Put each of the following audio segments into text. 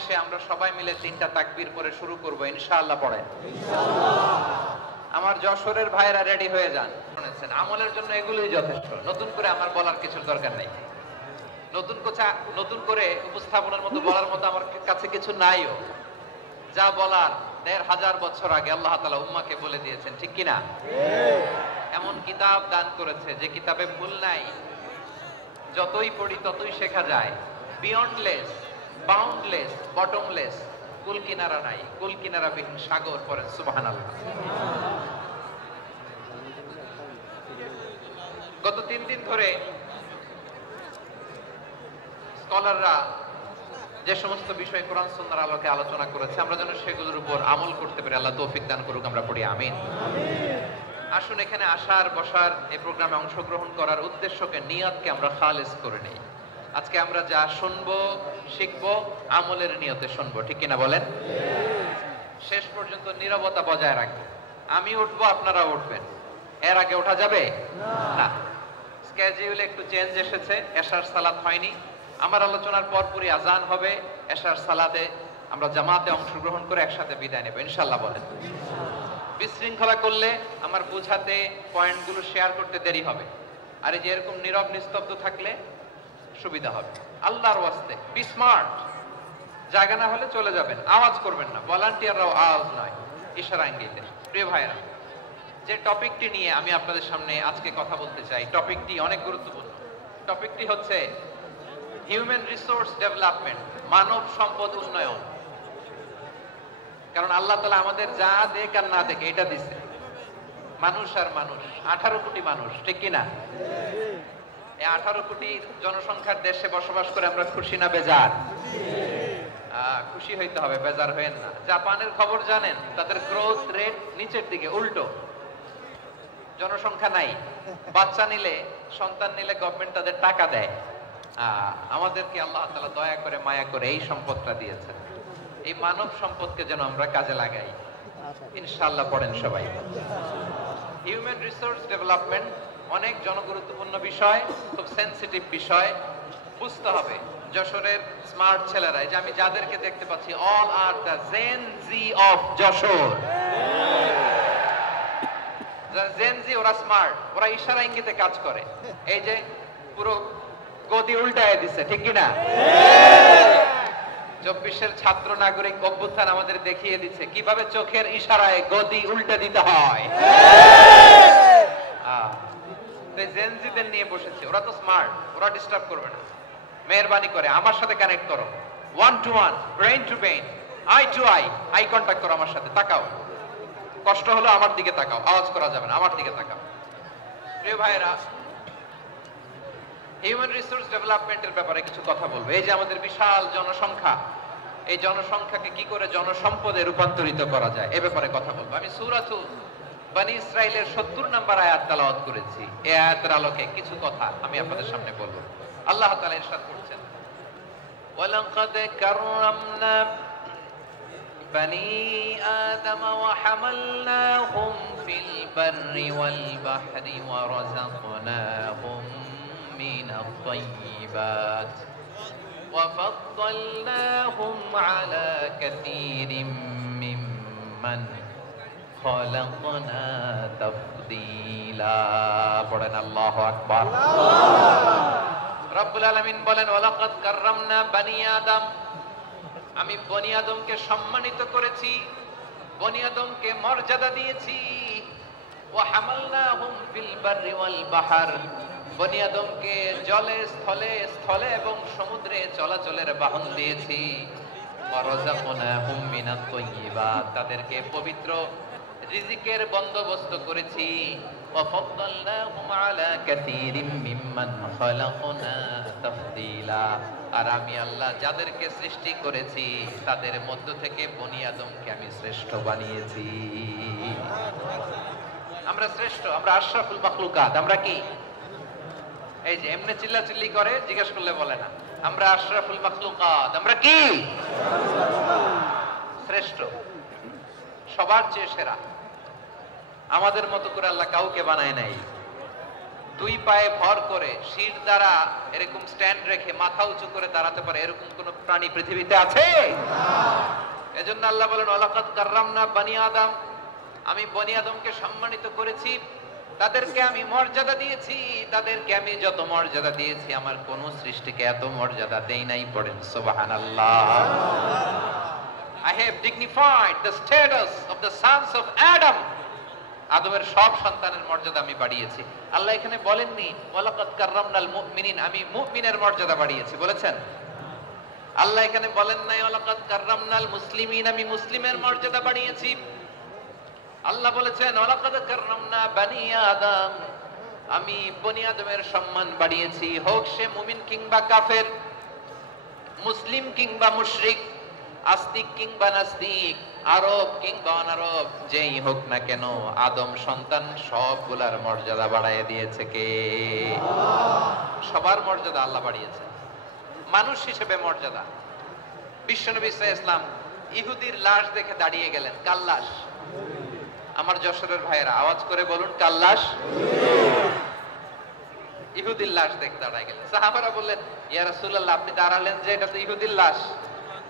শেষে আমরা সবাই মিলে 3টা তাকবীর পরে শুরু করব ইনশাআল্লাহ। পড়েন। আমার যশোরের ভাইরা রেডি হয়ে যান। শুনেছেন, আমলের জন্য এগুলোই যথেষ্ট, নতুন করে আমার বলার কিছুর দরকার নেই। নতুন করে উপস্থাপনের মতো বলার মতো আমার কাছে কিছু নাইও। যা বলার 1500 বছর আগে আল্লাহ তাআলা উম্মাহকে বলে দিয়েছেন, ঠিক কিনা? এমন কিতাব দান করেছে যে কিতাবে ভুল নাই, যতই পড়ি ততই শেখা যায়। বিয়ন্ডলেস, বাউন্ডলেস, বটমলেস, কুল কিনারা নাই, কুল কিনারা বিহীন সাগর। পড়েন সুবহানাল্লাহ। গত 3 দিন ধরে স্কলাররা যে সমস্ত বিষয় কোরআন সুন্নাহর আলোকে আলোচনা করেছে, আমরা যেন সেগুলোর উপর আমল করতে পারি। আল্লাহ তৌফিক দান করুক, আমরা পড়ি আমিন। আসুন, এখানে আসার বসার এই প্রোগ্রামে অংশগ্রহণ করার উদ্দেশ্যকে, নিয়তকে আমরা খালেস করে নেই। আজকে আমরা যা শুনবো শিখবো আমলের নিয়তে শুনবো, ঠিক কিনা বলেন? শেষ পর্যন্ত নীরবতা বজায় রাখবো। আমি উঠবো, আপনারা উঠবেন। এর আগে ওঠা যাবে না। স্কেডিউলে একটু চেঞ্জ এসেছে, এশার সালাত হয়নি। আমার আলোচনার পরপরই আজান হবে। এশার সালাতে আমরা জামাতে অংশগ্রহণ করে একসাথে বিদায় নেব ইনশাআল্লাহ। বলেন। বিশৃঙ্খলা করলে আমার বুঝাতে, পয়েন্টগুলো শেয়ার করতে দেরি হবে। আর এই যে এরকম নীরব নিস্তব্ধ থাকলে সুবিধা হবে। আল্লাহর ওয়াস্তে বি স্মার্ট। জায়গা না হলে চলে যাবেন, আওয়াজ করবেন না। ভলান্টিয়াররাও আওয়াজ নয়, ইশারা ইঙ্গিতে। প্রিয় ভাইরা, যে টপিকটি নিয়ে আমি আপনাদের সামনে আজকে কথা বলতে চাই, টপিকটি অনেক গুরুত্বপূর্ণ। টপিকটি হচ্ছে হিউম্যান রিসোর্স ডেভেলপমেন্ট, মানব সম্পদ উন্নয়ন। কারণ আল্লাহ তাআলা আমাদের যা দেখ আর না দেখে এটা দিছে। মানুষ আর মানুষ, 18 কোটি মানুষ, ঠিক কিনা? এই 18 কোটি জনসংখ্যার দেশে বসবাস করে আমরা খুশি না বেজার? খুশি হইতে হবে, বেজার হইেন না। জাপানের খবর জানেন? তাদের গ্রোথ রেট নিচের দিকে, উল্টো। জনসংখ্যা নাই, বাচ্চা নিলে, সন্তান নিলে গভর্নমেন্ট তাদের টাকা দেয়। আমাদেরকে আল্লাহ তাআলা দয়া করে, মায়া করে এই সম্পদটা দিয়েছেন। এই মানব সম্পদকে যেন আমরা কাজে লাগাই ইনশাআল্লাহ। পড়েন সবাই। হিউম্যান রিসোর্স ডেভেলপমেন্ট অনেক জনগুরুত্বপূর্ণ বিষয়, খুব সেনসিটিভ বিষয়। বুঝতে হবে যশোরের স্মার্ট ছেলেরা, এই যে আমি যাদেরকে দেখতে পাচ্ছি, all are the Gen Z of Jessore. Gen Z, ওরা স্মার্ট, ওরা ইশারা ইঙ্গিতে কাজ করে। এই যে পুরো গদি উল্টায় দিছে, ঠিক কিনা? 24-এর ছাত্র নাগরিক অভ্যুত্থান আমাদের দেখিয়ে দিচ্ছে কিভাবে চোখের ইশারায় গদি উল্টে দিতে হয়। জেনজিদের নিয়ে বসেছে, ওরা তো স্মার্ট, ওরা ডিস্টার্ব করবে না। মেহেরবানি করে আমার সাথে কানেক্ট করো, 1 to 1, brain to brain, eye to eye, eye contact করো আমার সাথে। তাকাও, কষ্ট হলো আমার দিকে তাকাও, আওয়াজ করা যাবে না, আমার দিকে তাকাও। প্রিয় ভাইরা, হিউম্যান রিসোর্স ডেভেলপমেন্টের ব্যাপারে কিছু কথা বলবো। এই যে আমাদের বিশাল জনসংখ্যা, এই জনসংখ্যাকে কি করে জনসম্পদে রূপান্তরিত করা যায় এ ব্যাপারে কথা বলবো। আমি সূরাতুল বনী ইসরাইলের 70 নম্বর আয়াত তেলাওয়াত করেছি। এই আয়াতের আলোকে কিছু কথা আমি আপনাদের সামনে বলবো। আল্লাহ তাআলা ইরশাদ করছেন, ওয়ালাকাদ কাররামনা বনী আদম ওয়া হামালনাহুম ফিল বাররি ওয়াল বাহরি ওয়া রাযাকনাহুম মিনাত তাইয়্যিবাত ওয়া ফাদ্দালনাহুম আলা কাসীরিম মিম্মান খালাকনা তাফদীলা। পড়েন আল্লাহু আকবার। রব্বুল আলামিন বলেন, ওয়ালাকাদ কাররামনা বনী আদম, আমি বনী আদমকে সম্মানিত করেছি, বনী আদমকে মর্যাদা দিয়েছি। ওয়া হামালনাহুম ফিল বাররি ওয়াল বাহর, বনী আদমকে জলে, স্থলে, স্থলে এবং সমুদ্রে চলাচলের বাহন দিয়েছি। ওয়া রাযাকনাহুম মিনাত তাইয়্যিবাত, তাদেরকে পবিত্র রিজিকের বন্দোবস্ত করেছি। ওয়া ফাদ্দালনাহুম আলা কাসীরিম মিম্মান খালাকনা তাফদীলা, আর আমি আল্লাহ যাদেরকে সৃষ্টি করেছি তাদের মধ্য থেকে বনী আদমকে আমি শ্রেষ্ঠ বানিয়েছি। আমরা শ্রেষ্ঠ, আমরা আশরাফুল মাখলুকাত। আমরা কি? এই যে এমনি চিল্লাচিল্লি করে, জিজ্ঞেস করলে বলে না। আমরা আশরাফুল মাখলুকাত। আমরা কি? শ্রেষ্ঠ, সবার চেয়ে সেরা। আমাদের মতো করে আল্লাহ কাউকে বানায় নাই। দুই পায়ে ভর করে শির দ্বারা এরকম স্ট্যান্ড রেখে মাথা উঁচু করে দাঁড়াতে পারে এরকম কোন প্রাণী পৃথিবীতে আছে? এজন্য আল্লাহ বলেন ওয়ালাকাদ কাররামনা বানি আদম, আমি বনি আদমকে সম্মানিত করেছি, তাদেরকে আমি মর্যাদা দিয়েছি। তাদেরকে আমি যত মর্যাদা দিয়েছি আমার কোন সৃষ্টিকে এত মর্যাদা দেই নাই। পড়েন সুবহানাল্লাহ। I have dignified the status of the sons of Adam. আদমের সব সন্তানের মর্যাদা আমি বাড়িয়েছি। আল্লাহ এখানে বলেননি ওয়ালাকাদ কাররামনাল মুমিনিন, আমি মুমিনের মর্যাদা বাড়িয়েছি, বলেছেন? আল্লাহ এখানে বলেন নাই ওয়ালাকাদ কাররামনাল মুসলিমিন, আমি মুসলিমের মর্যাদা বাড়িয়েছি। আল্লাহ বলেছেন ওয়ালাকাদ কাররামনা বানি আদম, আমি বনি আদমের সম্মান বাড়িয়েছি, হোক সে মুমিন কিংবা কাফের, মুসলিম কিংবা মুশরিক, আস্তিক কিংবা নাস্তিক, আরব কিংবা অনারব, যেই হোক না কেন আদম সন্তান সবগুলার মর্যাদা বাড়ায় দিয়েছে কে? সবার মর্যাদা আল্লাহ বাড়িয়েছে। মানুষ হিসেবে মর্যাদা, বিশ্বনবী সাল্লাল্লাহু আলাইহি ওয়াসাল্লাম ইহুদির লাশ দেখে দাঁড়িয়ে গেলেন। কাল লাশ? আমার যশোরের ভাইয়েরা আওয়াজ করে বলুন কাল লাশ। ইহুদির লাশ দেখে দাঁড়ায় গেলেন। সাহাবারা বললেন ইয়া রাসূলুল্লাহ, আপনি দাঁড়ালেন যে, এটা তো ইহুদির লাশ।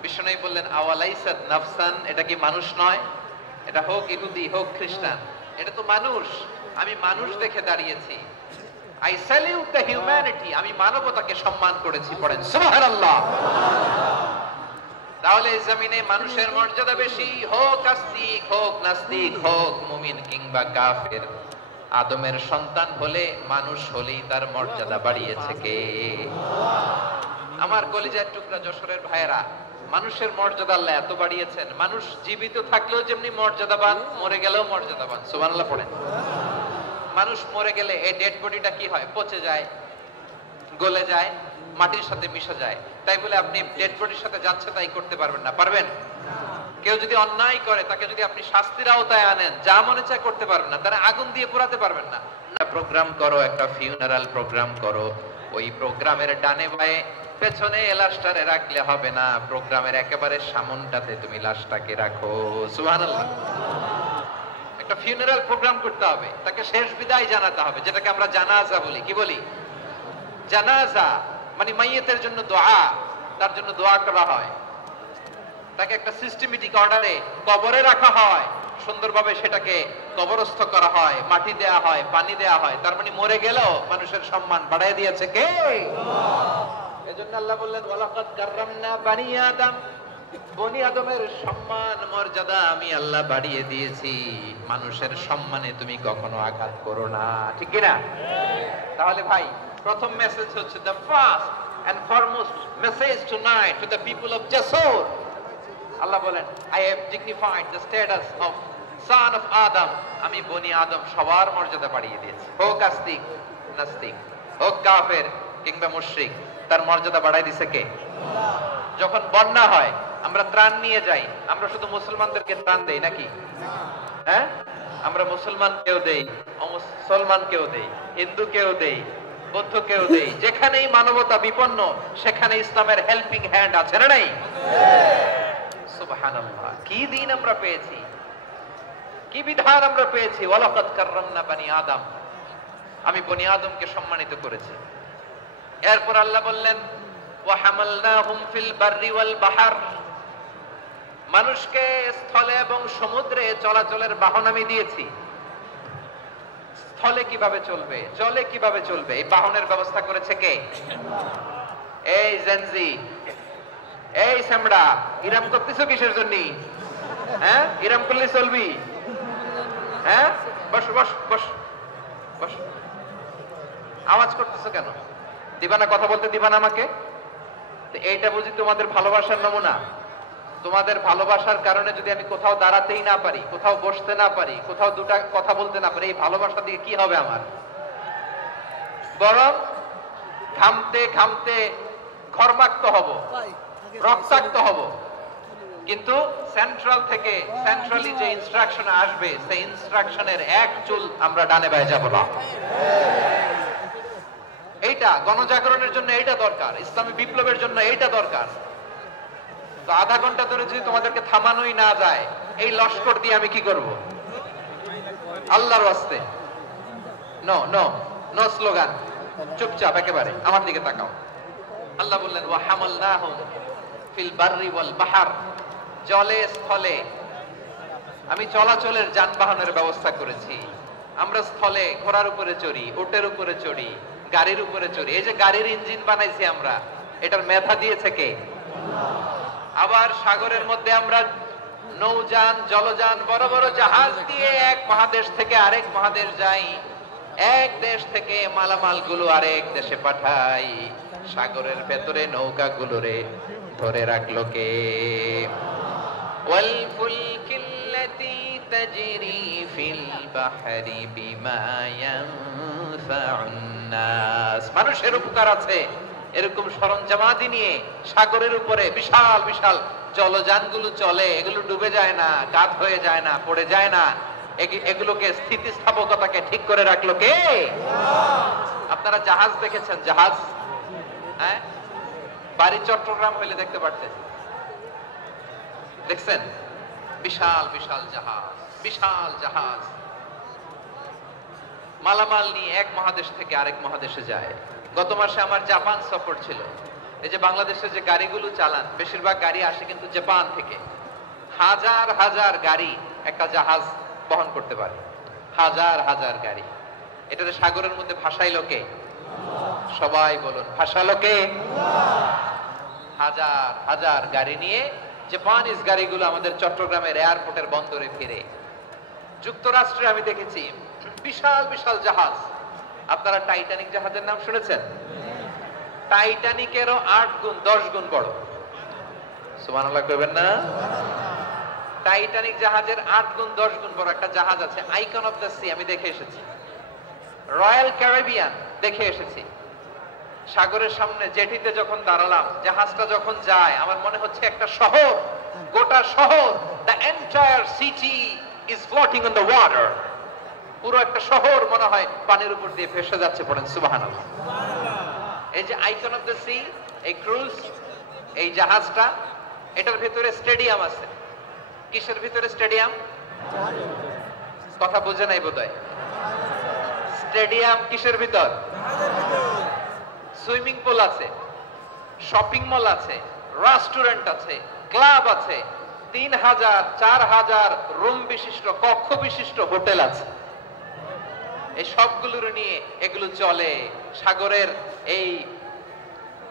বিশ্বনবী বললেন আওয়ালাইসাত নাফসান, এটা কি মানুষ নয়? এটা হোক ইহুদি হোক খ্রিস্টান, এটা তো মানুষ। আমি মানুষ দেখে দাঁড়িয়েছি। আই স্যালিউট দ্য হিউম্যানিটি, আমি মানবতাকে সম্মান করেছি। পড়েন সুবহানাল্লাহ। তাহলে এই জমিনে মানুষের মর্যাদা বেশি, হোক আস্তিক হোক নাস্তিক হোক মুমিন কিংবা কাফের, আদমের সন্তান হলে মানুষ হলেই তার মর্যাদা বাড়িয়েছে কে? আমার কলিজার টুকরা যশোরের ভাইয়েরা, মানুষের মর্যাদা আল্লাহ এত বাড়িয়েছেন, মানুষ জীবিত থাকলেও যেমনি মর্যাদাবান, মরে গেলেও মর্যাদাবান। সুবহানাল্লাহ পড়েন। মানুষ মরে গেলে এই ডেড বডিটা কি হয়? পচে যায়, গলে যায়, মাটির সাথে মিশে যায়। তাই বলে আপনি ডেড বডির সাথে যাচ্ছে তাই করতে পারবেন না, পারবেন? কেউ যদি অন্যায় করে তাকে যদি আপনি শাস্তির আওতায় আনেন, যা মনে চায় করতে পারবেন না, তারা আগুন দিয়ে পোড়াতে পারবেন না। প্রোগ্রাম করো, একটা ফিউনারাল প্রোগ্রাম করো, ওই প্রোগ্রামের ডানে বায়ে পেছনে লাশটারে রাখলে হবে না, প্রোগ্রামের একেবারে সামনটাতে তুমি লাশটাকে রাখো। সুবহানাল্লাহ। একটা ফিউনারাল প্রোগ্রাম করতে হবে, তাকে শেষ বিদায় জানাতে হবে, যেটাকে আমরা জানাজা বলি। কি বলি? জানাজা মানে মাইয়িতের জন্য দোয়া, তার জন্য দোয়া করা হয়, তাকে একটা সিস্টেমেটিক অর্ডারে কবরে রাখা হয়, সুন্দরভাবে সেটাকে কবরস্থ করা হয়, মাটি দেয়া হয়, পানি দেয়া হয়। তার মানে মরে গেলেও মানুষের সম্মান বাড়ায় দিয়েছে কে? এজন্য আল্লাহ বললেন ওয়ালাকাদ কাররামনা বানি আদম, বনি আদমের সম্মান মর্যাদা আমি আল্লাহ বাড়িয়ে দিয়েছি। মানুষের সম্মানে তুমি কখনো আঘাত করো না, ঠিক কি না? তাহলে ভাই, প্রথম মেসেজ হচ্ছে the first and foremost message tonight to the people of Jasur. আল্লাহ বলেন I have dignified the status of son of Adam, আমি বনি আদম সবার মর্যাদা বাড়িয়ে দিয়েছি, হোক আস্তিক নাস্তিক, হোক কাফের কিংবা মুশরিক, তার মর্যাদা বাড়াই দিছে কে? যখন বন্যা হয় আমরা ত্রাণ নিয়ে যাই, আমরা শুধু মুসলমানদেরকে ত্রাণ দেই নাকি? হ্যাঁ, আমরা মুসলমানকেও দেই, অমুসলমানকেও দেই, হিন্দুকেও দেই, বৌদ্ধকেও দেই। যেখানেই মানবতা বিপন্ন সেখানে ইসলামের হেল্পিং হ্যান্ড আছে না নাই? সুবহানাল্লাহ। কি দিন আমরা পেয়েছি, কি বিধান আমরা পেয়েছি। ওয়ালাকাদ কাররামনা বানি আদম, আমি বনি আদমকে সম্মানিত করেছি। এরপর আল্লাহ বললেন ওয়া হামালনাহুম ফিল বাররি ওয়াল বাহর, মানুষকে স্থলে এবং সমুদ্রে চলাচলের বাহন আমি দিয়েছি। স্থলে কিভাবে চলবে, জলে কিভাবে চলবে, এই বাহনের ব্যবস্থা করেছে কে? এই জেনজি, এই সামড়া, ইরাম করতেছো কিসের জন্য? হ্যাঁ, ইরাম করলে চলবি? হ্যাঁ, বস বস বস বস, আওয়াজ করতেছো কেন? দিবা না, কথা বলতে দিবা না আমাকে? এইটা বুঝি তোমাদের ভালোবাসার নমুনা? তোমাদের ভালোবাসার কারণে যদি আমি কোথাও দাঁড়াতেই না পারি, কোথাও বসতে না পারি, কোথাও দুটা কথা বলতে না পারি, এই ভালোবাসা দিয়ে কি হবে আমার? বরং ঘামতে ঘামতে ঘর্মাক্ত হব, রক্তাক্ত হব। কিন্তু সেন্ট্রাল থেকে, সেন্ট্রালি যে ইনস্ট্রাকশন আসবে, সেই ইনস্ট্রাকশনের এক চুল আমরা ডানে বায়ে যাব না। এইটা গণজাগরণের জন্য এইটা দরকার, ইসলামী বিপ্লবের জন্য এইটা দরকার। তো আধা ঘন্টা ধরে যদি তোমাদেরকে থামানোই না যায়, এই লস্কর দিয়ে আমি কি করব? আল্লাহর ওয়াস্তে নো নো, নো স্লোগান, চুপচাপ একেবারে আমার দিকে তাকাও। আল্লাহ বললেন ওয়া হামালনাহুম ফিল বাররি ওয়াল বাহর, জলে স্থলে আমি চলাচলের যানবাহনের ব্যবস্থা করেছি। আমরা স্থলে ঘোড়ার উপরে চড়ি, উটের উপরে চড়ি, গাড়ির উপরে চড়ি। এই যে গাড়ির ইঞ্জিন বানাইছি আমরা, এটার মেধা দিয়েছে কে? আবার সাগরের মধ্যে আমরা নৌযান, জলযান, বড় বড় জাহাজ দিয়ে এক মহাদেশ থেকে আরেক মহাদেশ যাই, এক দেশ থেকে মালামাল গুলো আরেক দেশে পাঠাই। সাগরের ভেতরে নৌকা গুলোরে ধরে রাখলো কে? ওয়াল ফুলকিল্লাতী তাজরি ফিল বাহরি বিমা ইয়ানফাউন নাস। মানুষের উপকার আছে এরকম সরঞ্জামাদি নিয়ে সাগরের উপরে বিশাল বিশাল জলযানগুলো চলে। এগুলো ডুবে যায় না, কাত হয়ে যায় না, পড়ে যায় না। এগুলোকে স্থিতিস্থাপকতাকে ঠিক করে রাখলো কে? আপনারা জাহাজ দেখেছেন? জাহাজ, হ্যাঁ, বাড়ি চট্টগ্রাম হইলে দেখতে পারতেন, দেখছেন? বিশাল বিশাল জাহাজ, বিশাল জাহাজ মালামাল নিয়ে এক মহাদেশ থেকে আরেক মহাদেশে যায়। গত মাসে আমার জাপান সফর ছিল। এই যে বাংলাদেশে যে গাড়িগুলো চালান, বেশিরভাগ গাড়ি আসে কিন্তু জাপান থেকে। হাজার হাজার গাড়ি একটা জাহাজ বহন করতে পারে, হাজার হাজার গাড়ি। এটাতে সাগরের মধ্যে ভাসাইলো কে? সবাই বলুন, ভাসালো কে? হাজার হাজার গাড়ি নিয়ে জাপানিজ গাড়িগুলো আমাদের চট্টগ্রামের এয়ারপোর্টের বন্দরে ফিরে। যুক্তরাষ্ট্রে আমি দেখেছি বিশাল বিশাল জাহাজ। আপনারা টাইটানিক জাহাজের নাম শুনেছেন? টাইটানিকেরও 8 গুণ 10 গুণ বড়। সুবহানাল্লাহ কইবেন না? টাইটানিক জাহাজের 8 গুণ 10 গুণ বড় একটা জাহাজ আছে, আইকন অফ দ্য সি, আমি দেখে এসেছি। রয়্যাল ক্যারিবিয়ান দেখে এসেছি। সাগরের সামনে জেটিতে যখন দাঁড়ালাম, জাহাজটা যখন যায়, আমার মনে হচ্ছে একটা শহর, গোটা শহর, the entire city is floating on the water. পুরো একটা শহর মনে হয় পানির উপর দিয়ে ভেসে যাচ্ছে। পড়েন সুবহানাল্লাহ। এই যে আইকন অফ দ্য সি, এই ক্রুজ, এই জাহাজটা, এটার ভিতরে স্টেডিয়াম আছে। কিসের ভিতরে স্টেডিয়াম? কথা বুঝে নাই বোধহয়। স্টেডিয়াম কিসের ভিতর? সুইমিং পুল আছে, শপিং মল আছে, রেস্টুরেন্ট আছে, ক্লাব আছে, 3000 4000 রুম বিশিষ্ট, কক্ষ বিশিষ্ট হোটেল আছে। এই সবগুলোর নিয়ে এগুলো চলে সাগরের এই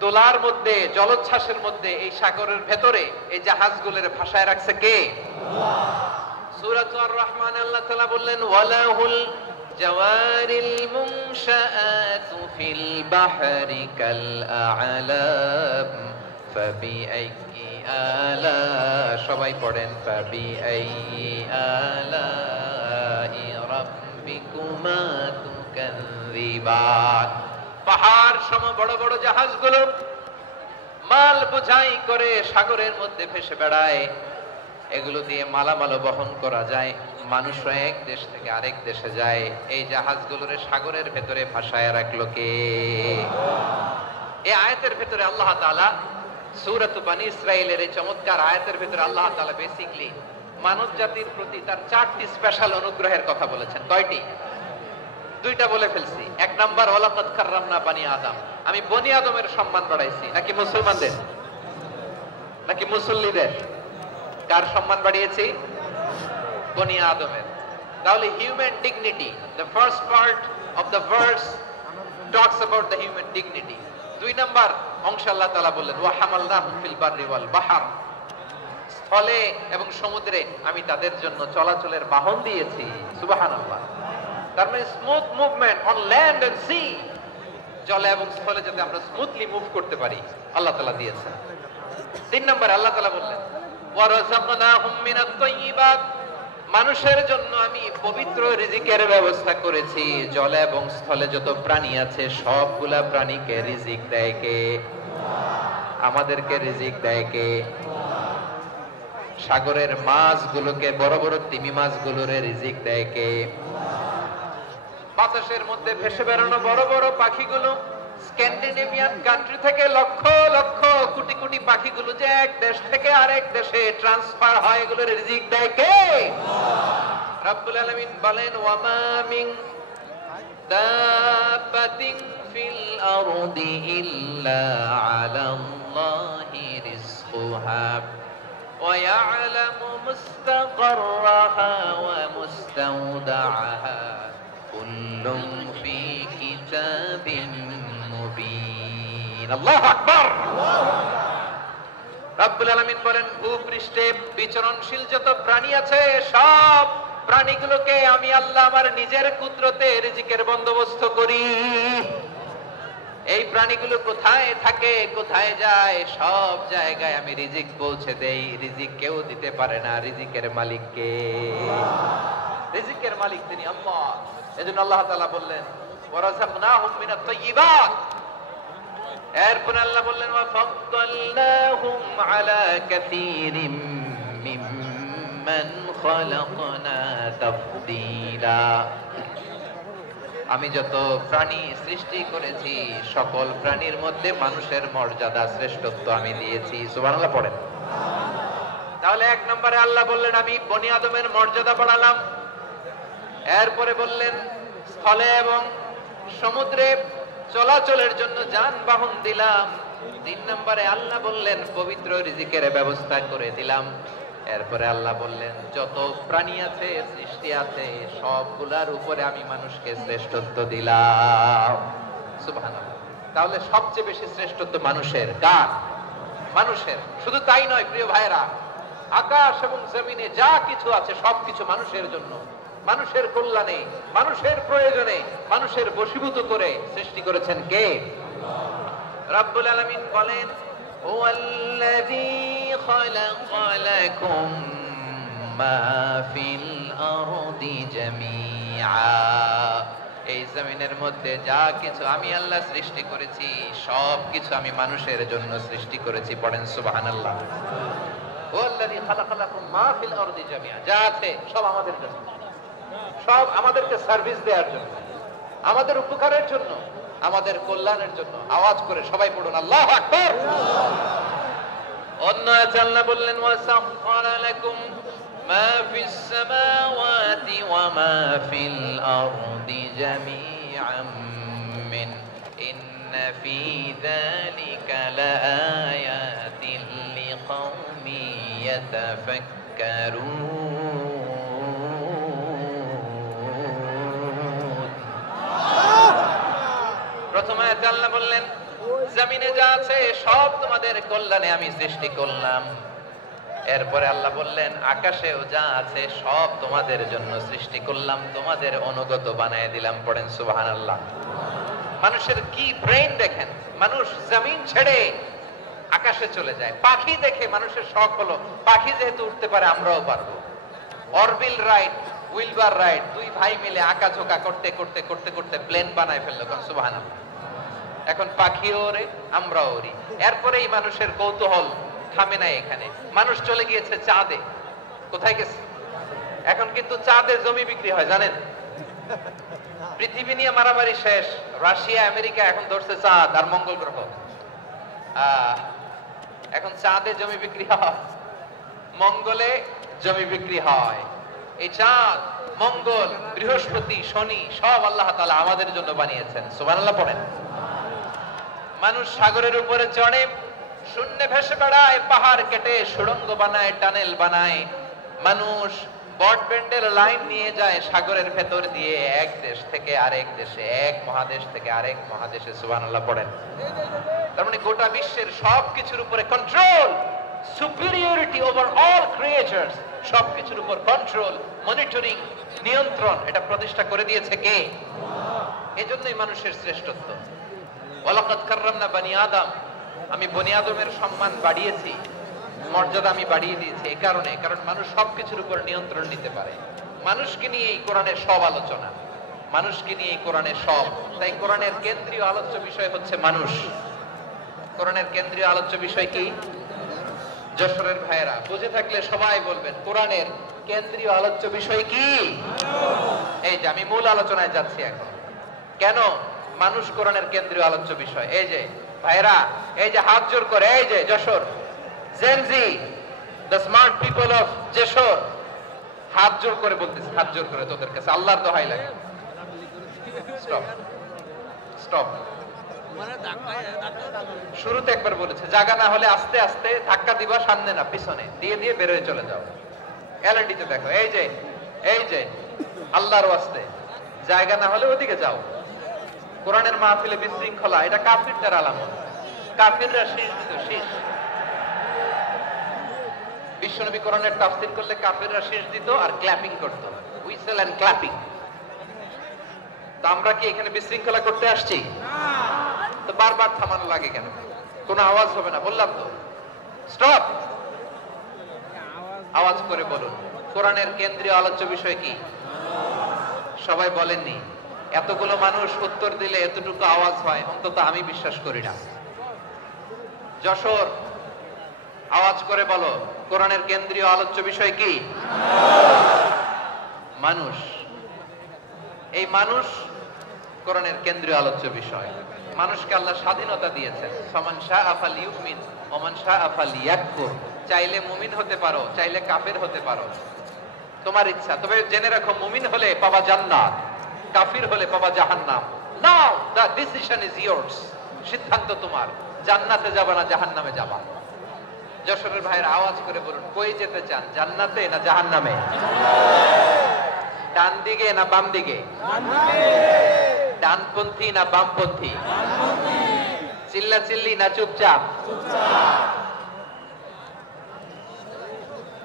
দোলার মধ্যে, জলোচ্ছ্বাসের মধ্যে। এই সাগরের ভেতরে এই জাহাজগুলোর ভাষায় রাখছে কে? সূরা আর রহমান আল্লাহ তাআলা বললেন ওয়ালাহুল জাওয়ারিল মুনশাআতু ফিল বাহরি কাল আ'লাম ফাবিআইয়ি আলা, সবাই পড়েন, ফাবিআইয়ি আলাই রাব্বিকুমা তুকাযযিবান। পাহাড় সম বড় বড় জাহাজগুলো মাল বোঝাই করে সাগরের মধ্যে ভেসে বেড়ায়। এগুলো দিয়ে মালামাল বহন করা যায়, মানুষরা এক দেশ থেকে আরেক দেশে যায়। এই জাহাজগুলোরে সাগরের ভেতরে ভাসায় রাখলো কে? এই আয়াতের ভেতরে আল্লাহ তাআলা সূরাত বনী ইসরাঈলের এই চমৎকার আয়াতের ভেতরে আল্লাহ তাআলা বেসিক্যালি মানব জাতির প্রতি তার 4টি স্পেশাল অনুগ্রহের কথা বলেছেন। কয়টি? 2টা বলে ফেলছি। 1 নাম্বার ওয়ালাকাদ কাররামনা বনী আদম, আমি বনী আদমের সম্মান বাড়াইছি। নাকি মুসলমানদের? নাকি মুসল্লিদের? কার সম্মান বাড়িয়েছি? বনী আদমের। তাহলে human dignity, the first part of the verse talks about the human dignity. 2 number অংশ আল্লাহ তাআলা বললেন ওয়া হামালনাহুম ফিল বাররি ওয়াল বাহর, স্থলে এবং সমুদ্রে আমি তাদের জন্য চলাচলের বাহন দিয়েছি। সুবহানাল্লাহ। তার মানে smooth movement on land and sea, জলে এবং স্থলে যাতে আমরা স্মুথলি মুভ করতে পারি আল্লাহ তাআলা দিয়েছেন। 3 নাম্বার আল্লাহ তাআলা বললেন ওয়া রাযাকনাহুম মিনাত তাইয়্যিবাত, মানুষের জন্য আমি পবিত্র রিজিকের ব্যবস্থা করেছি। জলে এবং স্থলে যত প্রাণী আছে সবগুলা প্রাণীকে রিজিক দেয় কে? আমাদেরকে রিজিক দেয় কে? সাগরের মাছগুলোকে, বড় বড় তিমি মাছগুলোরে রিজিক দেয় কে? বাতাসের মধ্যে ভেসে বেড়ানো বড় বড় পাখিগুলো, স্ক্যান্ডিনেভিয়ান কান্ট্রি থেকে লক্ষ লক্ষ কোটি কোটি পাখিগুলো যে এক দেশ থেকে আরেক দেশে ট্রান্সফার হয়, এগুলোর রিজিক দেয় কে? রব্বুল আলামিন বলেন ওয়ামা মিন দাব্বাতিন ফিল আরদি ইল্লা আলাল্লাহি রিজকুহা ওয়া ইয়ালামু মুস্তাকাররাহা ওয়া মুস্তাওদাআহা কুল্লুম ফি কিতাবিন মুবিন। আল্লাহু আকবার। রব্বুল আলামিন বলেন, ভূপৃষ্ঠে বিচরণশীল যত প্রাণী আছে সব প্রাণীগুলোকে আমি আল্লাহ আমার নিজের কুদরতে রিজিকের বন্দোবস্ত করি। এই প্রাণীগুলো কোথায় থাকে, কোথায় যায়, সব জায়গায় আমি রিজিক পৌঁছে দেই। রিজিক কেউ দিতে পারে না, রিজিকের মালিক কে? রিজিকের মালিক তিনি আল্লাহ। এজন্য আল্লাহ তাআলা বললেন, ওয়ারাযাকনাহুম মিনাত তাইয়্যিবাত। এরপর আল্লাহ বললেন, ওয়া ফাদ্দালনাহুম আলা কাসীরিম মিম্মান খালাকনা তাফদীলা। আমি যত প্রাণী সৃষ্টি করেছি সকল প্রাণীর মধ্যে মানুষের মর্যাদা শ্রেষ্ঠত্ব আমি দিয়েছি। সুবহানাল্লাহ পড়েন। তাহলে এক নম্বরে আল্লাহ বললেন আমি বনি আদমের মর্যাদা বাড়ালাম। এরপরে বললেন স্থলে এবং সমুদ্রে চলাচলের জন্য যানবাহন দিলাম। 3 নম্বরে আল্লাহ বললেন পবিত্র রিজিকের ব্যবস্থা করে দিলাম। এরপরে আল্লাহ বললেন যত প্রাণী আছে, সৃষ্টি আছে, সবগুলার উপরে আমি মানুষকে শ্রেষ্ঠত্ব দিলাম। সুবহানাল্লাহ। তাহলে সবচেয়ে বেশি শ্রেষ্ঠত্ব মানুষের। কার? মানুষের। শুধু তাই নয় প্রিয় ভাইরা, আকাশ এবং জমিনে যা কিছু আছে সবকিছু মানুষের জন্য, মানুষের কল্যাণে, মানুষের প্রয়োজনে, মানুষের বশীভূত করে সৃষ্টি করেছেন কে? রব্বুল আলামিন বলেন, হুয়াল্লাযী খালাকা লাকুম মা ফিল আরদি জামিআ। এই জমিনের মধ্যে যা কিছু আমি আল্লাহ সৃষ্টি করেছি সব কিছু আমি মানুষের জন্য সৃষ্টি করেছি। পড়েন সুবহানাল্লাহ। হুয়াল্লাযী খালাকা লাকুম মা ফিল আরদি জামিআ। যা আছে সব আমাদের জন্য, সব আমাদেরকে সার্ভিস দেওয়ার জন্য, আমাদের উপকারের জন্য, আমাদের কল্যাণের জন্য। আওয়াজ করে সবাই পড়ুন আল্লাহু আকবার। অন্য আল্লাহ বললেন, ওয়াসাখখারা লাকুম মা ফিস সামাওয়াতি ওয়া মা ফিল আরদি জামিআন মিন ইন্না ফি যালিকা লাআয়াতিন লিকাওমি ইয়াতাফাক্কারুন। প্রথম আয়াতে আল্লাহ বললেন জমিনে যা আছে সব তোমাদের কল্যাণে আমি সৃষ্টি করলাম। এরপরে আল্লাহ বললেন আকাশেও যা আছে সব তোমাদের জন্য সৃষ্টি করলাম, তোমাদের অনুগত বানায় দিলাম। পড়েন সুবহানাল্লাহ। মানুষের কি ব্রেইন দেখেন, মানুষ জমিন ছেড়ে আকাশে চলে যায়। পাখি দেখে মানুষের শখ হলো পাখি যেহেতু উঠতে পারে আমরাও পারবো। অরবিল রাইট, উইলবার রাইট, দুই ভাই মিলে আঁকাঝোঁকা করতে করতে করতে করতে প্লেন বানায় ফেললো। সুবহানাল্লাহ। এখন পাখিও ওরে, আমরাও ওরি। এরপরেই মানুষের কৌতূহল থামে নাই এখানে। মানুষ চলে গিয়েছে চাঁদে। কোথায় গেছে? এখন কিন্তু চাঁদে জমি বিক্রি হয় জানেন। পৃথিবী নিয়ে মারামারি শেষ। রাশিয়া আমেরিকা এখন ধরছে চাঁদ আর মঙ্গল গ্রহ। এখন চাঁদে জমি বিক্রি হয়, মঙ্গলে জমি বিক্রি হয়। এই চাঁদ, মঙ্গল, বৃহস্পতি, শনি সব আল্লাহ তাআলা আমাদের জন্য বানিয়েছেন। সুবহানাল্লাহ পড়েন। মানুষ সাগরের উপরে চড়ে, শূন্যে ভেসে বেড়ায়, পাহাড় কেটে সুড়ঙ্গ বানায়, টানেল বানায়। মানুষ ব্রডব্যান্ডের লাইন নিয়ে যায় সাগরের ভেতর দিয়ে, এক দেশ থেকে আরেক দেশে, এক মহাদেশ থেকে আরেক মহাদেশে। সুবহানাল্লাহ পড়েন। তার মানে গোটা বিশ্বের সবকিছুর উপরে control, superiority over all creatures, সবকিছুর উপর কন্ট্রোল, মনিটরিং, নিয়ন্ত্রণ, এটা প্রতিষ্ঠা করে দিয়েছে কে? এজন্যই মানুষের শ্রেষ্ঠত্ব। ওয়ালাকাদ কাররামনা বানি আদম। আমি বনি আদমের সম্মান বাড়িয়েছি, মর্যাদা আমি বাড়িয়ে দিয়েছি এই কারণে, কারণ মানুষ সবকিছুর উপর নিয়ন্ত্রণ নিতে পারে। মানুষকে নিয়ে এই কোরআনের সব আলোচনা, মানুষকে নিয়ে এই কোরআনের সব। তাই কোরআনের কেন্দ্রীয় আলোচ্য বিষয় হচ্ছে মানুষ। কোরআনের কেন্দ্রীয় আলোচ্য বিষয় কি? যশোরের ভাইয়েরা বুঝে থাকলে সবাই বলবেন কোরআনের কেন্দ্রীয় আলোচ্য বিষয় কি? এই যে আমি মূল আলোচনায় যাচ্ছি এখন। কেন মানুষ কোরআনের কেন্দ্রীয় আলোচ্য বিষয়? এই যে ভাইরা, এই যে হাত জোর করে, এই যে Jessore Gen Z, the smart people of Jessore, হাত জোর করে বলতেছে, হাত জোর করে তোদের কাছে আল্লাহর দোহাই লাগে, স্টপ স্টপ। শুরুতে একবার বলেছে জায়গা না হলে আস্তে আস্তে ধাক্কা দিবা, সামনে না পিছনে দিয়ে দিয়ে বের হয়ে চলে যাও। এলএনডিতে দেখো, এই যে আল্লাহর ওয়াস্তে জায়গা না হলে ওদিকে যাও। কোরআনের মাহফিলে বিশৃঙ্খলা, এটা কাফিরদের আলামত। কাফিররা শীষ দিত, শীষ। বিশ্বনবী কোরআনের তাফসীর করলে কাফিররা শীষ দিত আর ক্ল্যাপিং করত, হুইসেল এন্ড ক্ল্যাপিং। তো আমরা কি এখানে বিশৃঙ্খলা করতে আসছি? তো বারবার থামানো লাগে কেন? কোনো আওয়াজ হবে না, বললাম তো স্টপ। আওয়াজ করে বলুন কোরআনের কেন্দ্রীয় আলোচ্য বিষয় কি? সবাই বলেননি? এতগুলো মানুষ উত্তর দিলে এতটুকু আওয়াজ হয়, অন্তত আমি বিশ্বাস করি না। যশোর, আওয়াজ করে বলো কোরআনের কেন্দ্রীয় আলোচ্য বিষয় কি? মানুষ। এই মানুষ কোরআনের কেন্দ্রীয় আলোচ্য বিষয়। মানুষকে আল্লাহ স্বাধীনতা দিয়েছেন। ফামান শাআ ফালইউমিন ওয়া মান শাআ ফালইয়াকফুর। চাইলে মুমিন হতে পারো, চাইলে কাফের হতে পারো, তোমার ইচ্ছা। তবে জেনে রাখো, মুমিন হলে পাবা জান্নাত, কাফির হলে পাবা জাহান্নাম। নাও দ্য ডিসিশন ইজ ইয়োরস। সিদ্ধান্ত তোমার, জান্নাতে যাবা না জাহান্নামে যাবা। যশোরের ভাইয়ের আওয়াজ করে বলুন কই যেতে চান, জান্নাতে না জাহান্নামে? ডান দিকে না বাম দিকে? ডানপন্থী না বামপন্থী? চিল্লা চিল্লি না চুপচাপ?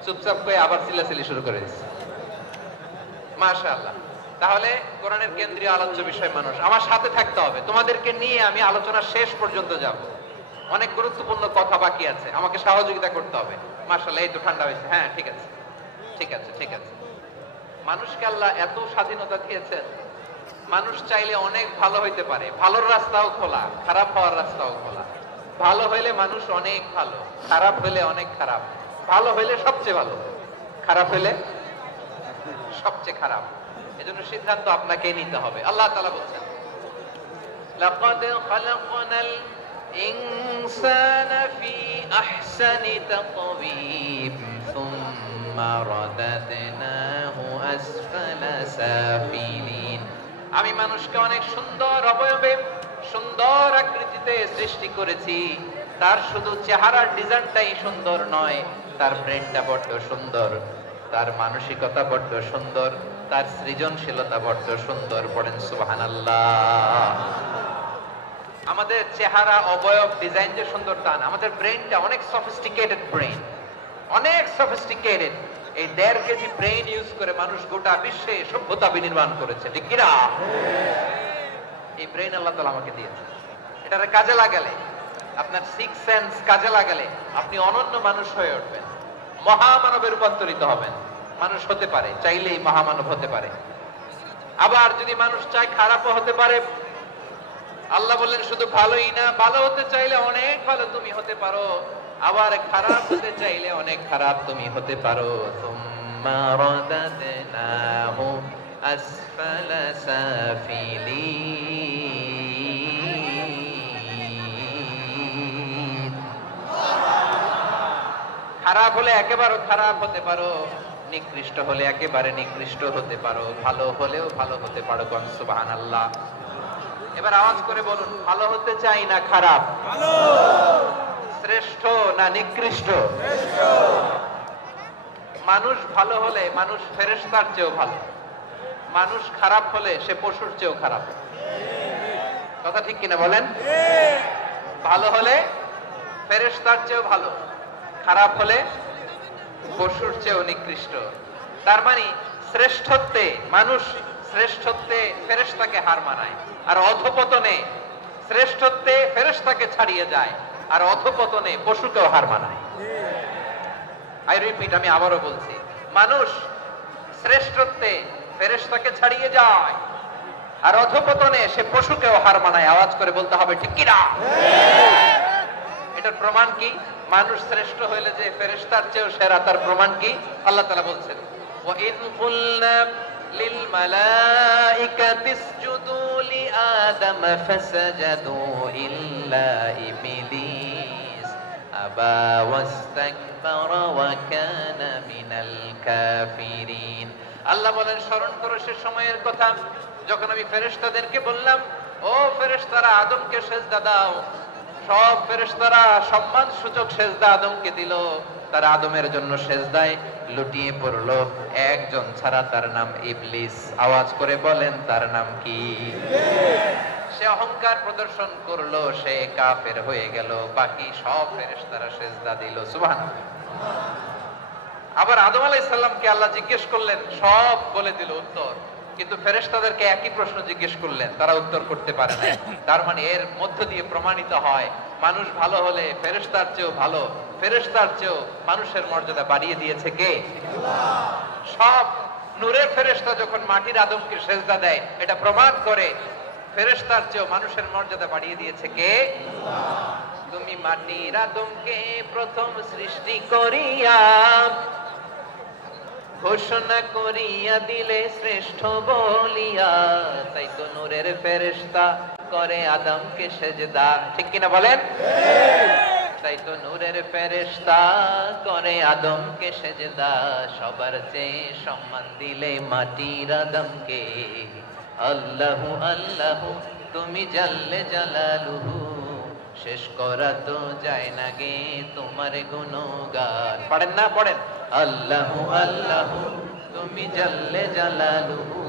চুপচাপ করে আবার চিল্লাচিল্লি শুরু করে দিচ্ছে। মাশাআল্লাহ। তাহলে কোরআনের কেন্দ্রীয় আলোচ্য বিষয় মানুষ। আমার সাথে থাকতে হবে, তোমাদেরকে নিয়ে আমি আলোচনা শেষ পর্যন্ত যাব। অনেক গুরুত্বপূর্ণ কথা বাকি আছে, আমাকে সহযোগিতা করতে হবে। মাশাআল্লাহ, এই তো ঠান্ডা হয়েছে। হ্যাঁ ঠিক আছে ঠিক আছে ঠিক আছে। মানুষকে আল্লাহ এত স্বাধীনতা দিয়েছেন, মানুষ চাইলে অনেক ভালো হইতে পারে। ভালোর রাস্তাও খোলা, খারাপ হওয়ার রাস্তাও খোলা। ভালো হইলে মানুষ অনেক ভালো, খারাপ হইলে অনেক খারাপ। ভালো হইলে সবচেয়ে ভালো, খারাপ হইলে সবচেয়ে খারাপ। এজন্য সিদ্ধান্ত আপনাকে নিতে হবে। আল্লাহ তাআলা বলছেন লাকাদ খালাকনাল ইনসানা ফি আহসানি তাকওয়িম সুম্মা রাদাদনাহু আসফালা সাফিলিন। আমি মানুষকে অনেক সুন্দর অবয়বে, সুন্দর আকৃতিতে সৃষ্টি করেছি। তার শুধু চেহারার ডিজাইনটাই সুন্দর নয়, তার ব্রেনটা বড্ড সুন্দর, তার মানসিকতা বড্ড সুন্দর, তার সৃজনশীলতা বড্ড সুন্দর। পড়েন সুবহানাল্লাহ। আমাদের চেহারা, অবয়ব, ডিজাইন যে সুন্দর তা না, আমাদের ব্রেনটা অনেক সফিস্টিকেটেড ব্রেন, অনেক সফিস্টিকেটেড। এই 1.5 কেজি ব্রেন ইউজ করে মানুষ গোটা বিশ্বে সভ্যতা বিনির্মাণ করেছে, ঠিক কিনা? এই ব্রেন আল্লাহ তাআলা আমাকে দিয়েছে। এটারে কাজে লাগালে, আপনার সিক্স সেন্স কাজে লাগালে আপনি অনন্য মানুষ হয়ে উঠবেন, মহামানবে রূপান্তরিত হবেন। মানুষ হতে পারে, চাইলেই মহামানব হতে পারে। আবার যদি মানুষ চায় খারাপও হতে পারে। আল্লাহ বললেন শুধু ভালোই না, ভালো হতে চাইলে অনেক ভালো তুমি হতে পারো, আবার খারাপ হতে চাইলে অনেক খারাপ তুমি হতে পারো। সুম্মা রাদাদনাহু আসফালা সাফিলিন। খারাপ হলে একেবারে খারাপ হতে পারো, নিকৃষ্ট হলে একেবারে নিকৃষ্ট হতে পারো, ভালো হলেও ভালো হতে পারো। সুবহানাল্লাহ। এবার আওয়াজ করে বলুন ভালো হতে চাই না খারাপ? ভালো। শ্রেষ্ঠ না নিকৃষ্ট? শ্রেষ্ঠ। মানুষ ভালো হলে মানুষ ফেরেশতার চেয়েও ভালো, মানুষ খারাপ হলে সে পশুর চেয়েও খারাপ। কথা ঠিক কিনা বলেন? ভালো হলে ফেরেশতার চেয়েও ভালো, খারাপ হলে পশুর চেয়েও নিকৃষ্ট। তার মানে শ্রেষ্ঠত্বে মানুষ, শ্রেষ্ঠত্বে ফেরেশতাকে হার মানায়, আর অধপতনে শ্রেষ্ঠত্বে ফেরেশতাকে ছাড়িয়ে যায়, আর অধপতনে পশুকেও হার মানায়। আই রিপিট, আমি আবারও বলছি, মানুষ শ্রেষ্ঠত্বে ফেরেশতাকে ছাড়িয়ে যায়, আর অধপতনে সে পশুকেও হার মানায়। আওয়াজ করে বলতে হবে ঠিক কিনা? এটার প্রমাণ কি? মানুষ শ্রেষ্ঠ হইলে যে ফেরেশতার চেয়েও সেরা, তার প্রমাণ কি? আল্লাহ তাআলা বলছেন ওয়া ইয কুলনা লিল মালাইকাতি ইসজুদু লি আদম ফাসাজাদু ইল্লা ইবলিস আবা ওয়াস্তাকবারা ওয়া কানা মিনাল কাফিরিন। আল্লাহ বলেন স্মরণ করো সে সময়ের কথা যখন আমি ফেরেশতাদেরকে বললাম, ও ফেরেশতারা আদমকে সেজদা দাও। সব ফেরেশতারা সম্মান সূচক সেজদা আদমকে দিল। তারা আদমের জন্য সেজদায় লুটিয়ে পড়লো, একজন ছাড়া, তার নাম ইবলিস। আওয়াজ করে বলেন তার নাম কি? সে অহংকার প্রদর্শন করলো, সে কাফের হয়ে গেল। বাকি সব ফেরেশতারা সেজদা দিল। সুবহানাল্লাহ। আবার আদম আলাইহিস সালামকে আল্লাহ জিজ্ঞেস করলেন, সব বলে দিল উত্তর, কিন্তু ফেরেশতাদেরকে একই প্রশ্ন জিজ্ঞেস করলেন, তারা উত্তর করতে পারে না। তার মানে এর মধ্য দিয়ে প্রমাণিত হয় মানুষ ভালো হলে ফেরেশতার চেয়েও ভালো, ফেরেশতার চেয়েও মানুষের মর্যাদা বাড়িয়ে দিয়েছে কে? সব নূরের ফেরেশতা যখন মাটির আদমকে সেজদা দেয়, এটা প্রমাণ করে ফেরেশতার চেয়েও মানুষের মর্যাদা বাড়িয়ে দিয়েছে কে? তুমি মাটির আদমকে প্রথম সৃষ্টি করিয়া ঘোষণা করিয়া দিলে শ্রেষ্ঠ বলিয়া, তাই তো নূরের ফেরেশতা করে আদমকে সেজদা। ঠিক কিনা বলেন? তাই তো নূরের ফেরেশতা করে আদমকে সেজদা। সবার চেয়ে সম্মান দিলে মাটির আদমকে। আল্লাহু আল্লাহু তুমি জাল্লে জালালুহু, শেষ করা তো যায় না গে তোমার গুণগান। পড়েন না? পড়েন। আল্লাহু আল্লাহু তুমি জাল্লে জালালুহু,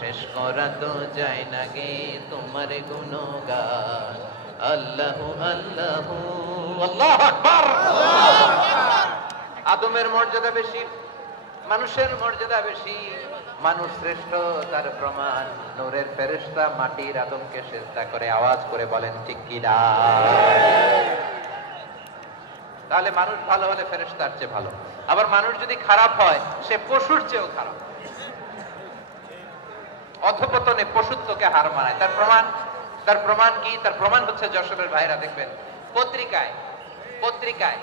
শেষ করা তো যায় না গে তোমার গুণগান। আল্লাহু আল্লাহু। আল্লাহু আকবার। আদমের মর্যাদা বেশি, মানুষের মর্যাদা বেশি। মানুষ শ্রেষ্ঠ তার প্রমাণ নূরের ফেরেশতা মাটির আদমকে সেজদা করে। আওয়াজ করে বলেন ঠিক কি না? তাহলে মানুষ ভালো হলে ফেরেশতার চেয়ে ভালো। আবার মানুষ যদি খারাপ হয় সে পশুর চেয়েও খারাপ। অধপতনে পশুত্বকে হার মানায়। তার প্রমাণ কি? তার প্রমাণ হচ্ছে যশোরের ভাইরা দেখবেন পত্রিকায়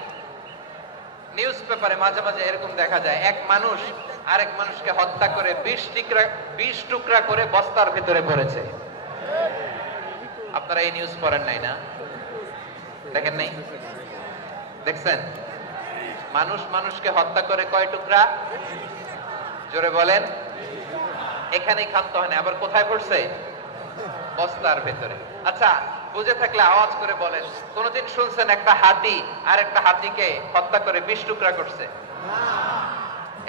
নিউজ পেপারে মাঝে মাঝে এরকম দেখা যায়, এক মানুষ আরেক মানুষকে হত্যা করে 20 টুকরা করে বস্তার ভিতরে ভরেছে। আপনারা এই নিউজ পড়েন নাই না? দেখেন নাই? দেখছেন? মানুষ মানুষকে হত্যা করে কয় টুকরা? জোরে বলেন। এখানেই ক্ষান্ত হয় না, আবার কোথায় পড়ছে? বস্তার ভিতরে। আচ্ছা, বুঝে থাকলে আওয়াজ করে বলেন, কোনদিন শুনছেন একটা হাতি আর একটা হাতিকে হত্যা করে 20 টুকরা করছে?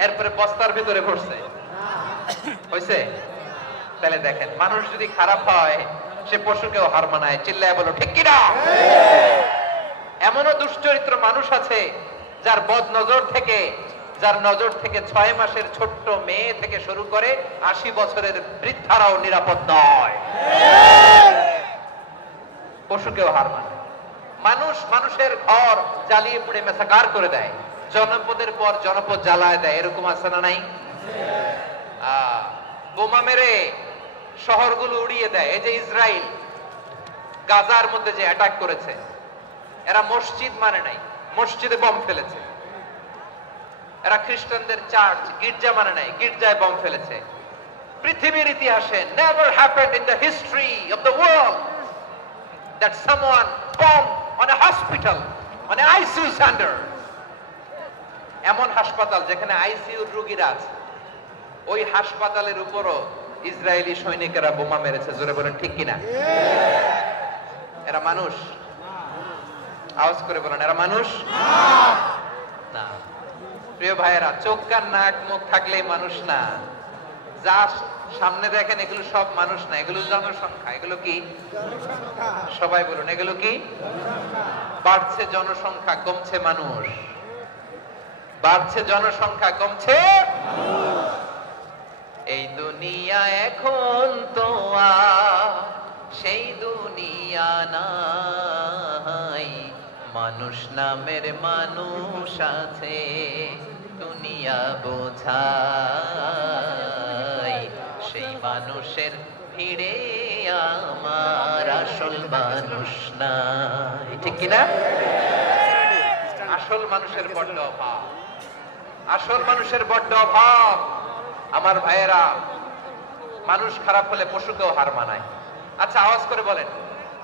এরপরে বস্তার ভিতরে ভরছে? হইছে? তাহলে দেখেন, মানুষ যদি খারাপ হয় সে পশুকেও হার মানায়। চিল্লায় বলো ঠিক কিনা? এমনও দুশ্চরিত্র মানুষ আছে যার নজর থেকে 6 মাসের ছোট্ট মেয়ে থেকে শুরু করে 80 বছরের বৃদ্ধারাও নিরাপদ নয়। পশুকেও হার মানায়। মানুষ মানুষের ঘর জ্বালিয়ে পুড়ে মেসাকার করে দেয়, জনপদের পর জনপদ জ্বালায় দেয়। এরকম আছে না নাই? বোমা মেরে শহরগুলো উড়িয়ে দেয়। এই যে ইসরায়েল গাজার মধ্যে যে অ্যাটাক করেছে, এরা মসজিদ মানে নাই, মসজিদে বম ফেলেছে। এরা খ্রিস্টানদের চার্চ গির্জা মানে নাই, গির্জায় বম ফেলেছে। পৃথিবীর ইতিহাসে never happened in the history of the world that someone bombed on a hospital, on an ICU center. এমন হাসপাতাল যেখানে আইসিইউর রোগীরা আছে, ওই হাসপাতালের উপরও ইসরায়েলি সৈনিকেরা বোমা মেরেছে। জোরে বলেন ঠিক কিনা? এরা মানুষ? আওয়াজ করে বলেন, এরা মানুষ না। প্রিয় ভাইয়েরা, চোখ কান নাক মুখ থাকলেই মানুষ না। যা সামনে দেখেন এগুলো সব মানুষ না, এগুলো জনসংখ্যা। এগুলো কি? সবাই বলুন, এগুলো কি? বাড়ছে জনসংখ্যা, কমছে মানুষ। বাড়ছে জনসংখ্যা, কমছে এই দুনিয়া এখন তো সেই দুনিয়া নাই। মানুষ নামের মানুষ আছে, দুনিয়া বোঝাই। সেই মানুষের ভিড়ে আমার আসল মানুষ নাই। ঠিক কিনা? আসল মানুষের বড্ড অভাব, আসল মানুষের বড্ড অভাব। আমার ভাইয়েরা, মানুষ খারাপ হলে পশুকেও হার মানায়। আচ্ছা, আওয়াজ করে বলেন,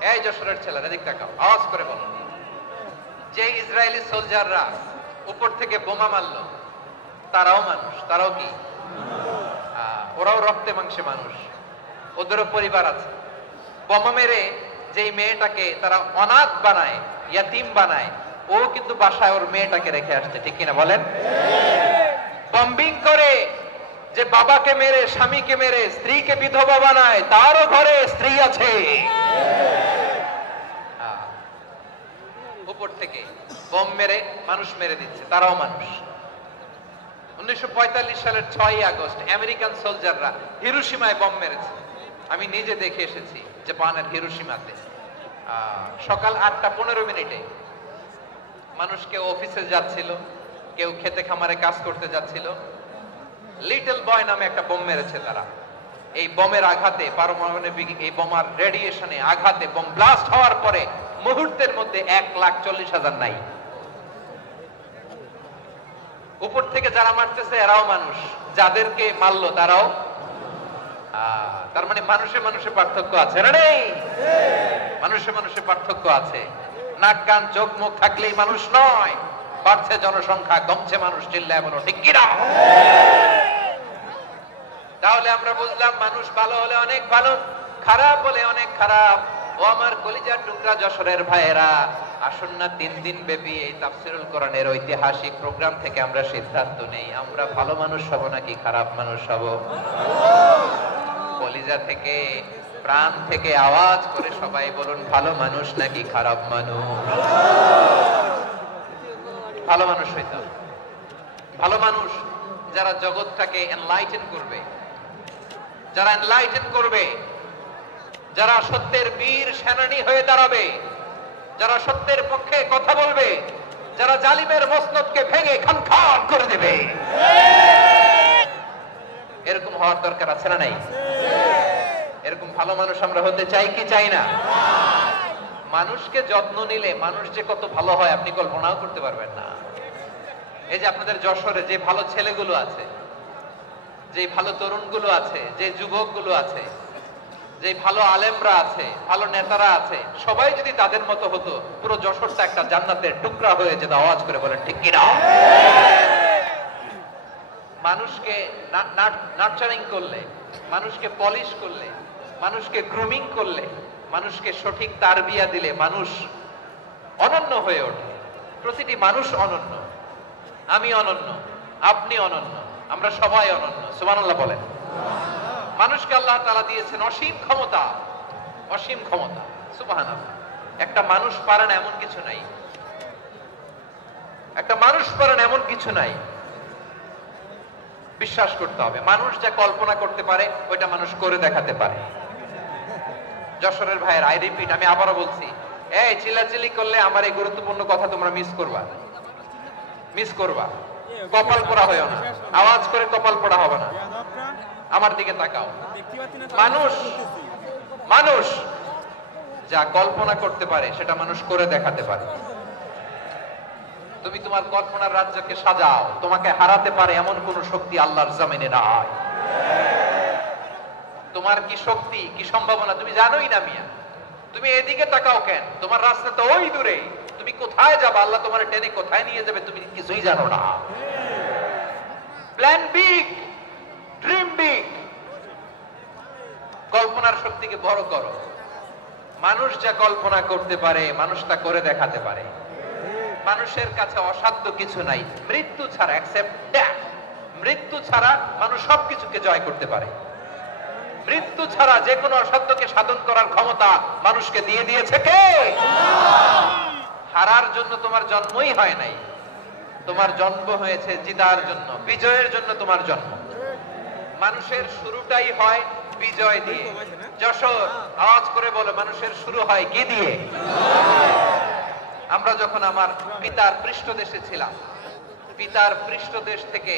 এই যশোরের ছেলেরা দিক তাকাও, আওয়াজ করে বলেন, যে ইসরায়েলি সোলজাররা উপর থেকে বোমা মারলো তারাও মানুষ? তারাও কি? ওরাও রক্তে মাংসে মানুষ, ওদেরও পরিবার আছে। বোমা মেরে যেই মেয়েটাকে তারা অনাথ বানায়, ইয়াতিম বানায়, ও কিন্তু বাসায় ওর মেয়েটাকে রেখে আসছে, ঠিক কিনা বলেন? বম্বিং করে যে বাবাকে মেরে, স্বামীকে মেরে স্ত্রীকে বিধবা বানায়, তারও ঘরে স্ত্রী আছে। উপর থেকে বম মেরে মানুষ মেরে দিচ্ছে, তারাও মানুষ। 1945 সালের 6ই আগস্ট আমেরিকান সোলজাররা হিরোশিমায় বম মেরেছে। আমি নিজে দেখে এসেছি জাপানের হিরোশিমাতে। সকাল 8:15 মানুষ কেউ অফিসে যাচ্ছিল, কেউ খেতে খামারে কাজ করতে যাচ্ছিল। লিটল বয় নামে একটা বোম মেরেছে তারা। এই বোমের আঘাতে, পারমাণবিক এই বোমার রেডিয়েশনে আঘাতে, বোম ব্লাস্ট হওয়ার পরে মুহূর্তের মধ্যে 1,40,000 নাই। উপর থেকে যারা মারতেছে এরাও মানুষ, যাদেরকে মারলো তারাও। তার মানে মানুষে মানুষে পার্থক্য আছে না? নেই? মানুষে মানুষে পার্থক্য আছে। নাক কান চোখ মুখ থাকলেই মানুষ নয়। বাড়ছে জনসংখ্যা, কমছে মানুষ, চিল্লায় বলো ঠিক কিনা? তাহলে আমরা বুঝলাম মানুষ ভালো হলে অনেক ভালো, খারাপ হলে অনেক খারাপ। ও আমার কলিজার টুকরা যশোরের ভাইয়েরা, আসুন না 3 দিন ব্যাপী এই তাফসীরুল কোরআনের ঐতিহাসিক প্রোগ্রাম থেকে আমরা সিদ্ধান্ত নেই, আমরা ভালো মানুষ হব নাকি খারাপ মানুষ হব? কলিজা থেকে, প্রাণ থেকে আওয়াজ করে সবাই বলুন, ভালো মানুষ নাকি খারাপ মানুষ? ভালো মানুষ হইতে হবে। ভালো মানুষ যারা জগৎটাকে এনলাইটেন করবে, যারা এনলাইটেন করবে, যারা সত্যের বীর সেনানী হয়ে দাঁড়াবে, যারা সত্যের পক্ষে কথা বলবে, যারা জালিমের মসনদকে ভেঙে খানখান করে দেবে, এরকম হওয়ার দরকার আছে না নাই? এরকম ভালো মানুষ আমরা হতে চাই কি চাই না? মানুষকে যত্ন নিলে মানুষ যে কত ভালো হয় আপনি কল্পনাও করতে পারবেন না। এই যে আপনাদের যশোরে যে ভালো ছেলেগুলো আছে, যে ভালো তরুণগুলো আছে, যে যুবকগুলো আছে, যে ভালো আলেমরা আছে, ভালো নেতারা আছে, সবাই যদি তাদের মতো হতো, পুরো যশোরটা একটা জান্নাতের টুকরা হয়ে যেত। আওয়াজ করে বলেন ঠিক কিনা? মানুষকে নার্চারিং করলে, মানুষকে পলিশ করলে, মানুষকে গ্রুমিং করলে, মানুষকে সঠিক তারবিয়া দিলে মানুষ অনন্য হয়ে ওঠে। প্রতিটি মানুষ অনন্য। আমি অনন্য, আপনি অনন্য, আমরা সবাই অনন্য। সুবহানাল্লাহ বলেন। মানুষকে আল্লাহ তাআলা দিয়েছেন অসীম ক্ষমতা, অসীম ক্ষমতা। সুবহানাল্লাহ। একটা মানুষ পারে না এমন কিছু নাই, একটা মানুষ পারে না এমন কিছু নাই। বিশ্বাস করতে হবে, মানুষ যা কল্পনা করতে পারে ওইটা মানুষ করে দেখাতে পারে। যশোরের ভাইয়ের, আই রিপিট, আমি আবারও বলছি, এই চিল্লাচিল্লি করলে আমার এই গুরুত্বপূর্ণ কথা তোমরা মিস করবা, মিস করবা। কপাল পোড়া হয়েও না, আওয়াজ করে কপাল পোড়া হবে না। আমার দিকে তাকাও। মানুষ, মানুষ যা কল্পনা করতে পারে সেটা মানুষ করে দেখাতে পারে। তুমি তোমার কল্পনার রাজ্যকে সাজাও, তোমাকে হারাতে পারে এমন কোন শক্তি আল্লাহর জমিনে নাই। তোমার কি শক্তি, কি সম্ভাবনা তুমি জানোই না মিয়া। তুমি এদিকে তাকাও কেন? তোমার রাস্তা তো ওই দূরে। তুমি কোথায় যাবে, আল্লাহ তোমার টেনে কোথায় নিয়ে যাবে তুমি কিছুই জানো না। Plan big, dream big. কল্পনার শক্তিকে বড় করো। মানুষ যা কল্পনা করতে পারে মানুষ তা করে দেখাতে পারে। মানুষের কাছে অসাধ্য কিছু নাই, মৃত্যু ছাড়া, এক্সেপ্ট ডেথ। মৃত্যু ছাড়া মানুষ সবকিছুকে জয় করতে পারে। মৃত্যু ছাড়া যে কোনো অসাধ্যকে সাধন করার ক্ষমতা মানুষকে দিয়ে দিয়েছে কে? হারার জন্য তোমার জন্মই হয় নাই, তোমার জন্ম হয়েছে জিতার জন্য, বিজয়ের জন্য তোমার জন্ম। মানুষের শুরুটাই হয় বিজয় দিয়ে। যশোর, আওয়াজ করে বলো, মানুষের শুরু হয় কি দিয়ে? আমরা যখন আমার পিতার পৃষ্ঠদেশে ছিলাম, পিতার পৃষ্ঠদেশ থেকে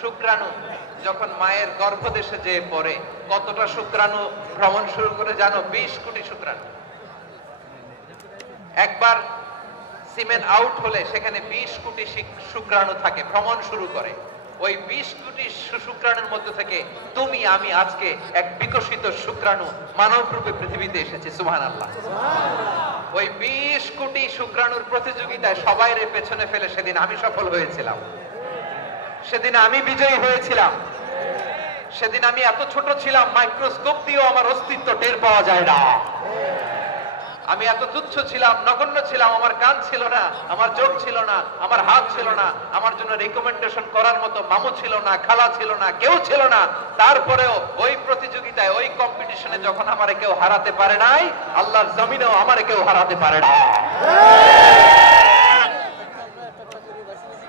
শুক্রাণু যখন মায়ের গর্ভদেশে যেয়ে পড়ে, কতটা শুক্রাণু ভ্রমণ শুরু করে জানো? 20 কোটি শুক্রাণু। একবার সিমেন আউট হলে সেখানে 20 কোটি শুক্রাণু থাকে, ভ্রমণ শুরু করে। ওই 20 কোটি শুক্রাণুর মধ্যে থেকে তুমি আমি আজকে এক বিকশিত শুক্রাণু মানব রূপে পৃথিবীতে এসেছি। সুবহানাল্লাহ। ওই 20 কোটি শুক্রাণুর প্রতিযোগিতায় সবাইরে পেছনে ফেলে সেদিন আমি সফল হয়েছিলাম, সেদিন আমি বিজয়ী হয়েছিলাম, সেদিন আমি এত ছোট ছিলাম, মাইক্রোস্কোপ দিয়েও আমার অস্তিত্ব টের পাওয়া যায় না। আমি এত তুচ্ছ ছিলাম, নগণ্য ছিলাম, আমার কান ছিল না, আমার চোখ ছিল না, আমার হাত ছিল না, আমার জন্য রিকমেন্ডেশন করার মতো মামু ছিল না, খালা ছিল না, কেউ ছিল না। তারপরেও ওই প্রতিযোগিতায়, ওই কম্পিটিশনে যখন আমারে কেউ হারাতে পারে নাই, আল্লাহর জমিনেও আমারে কেউ হারাতে পারে না।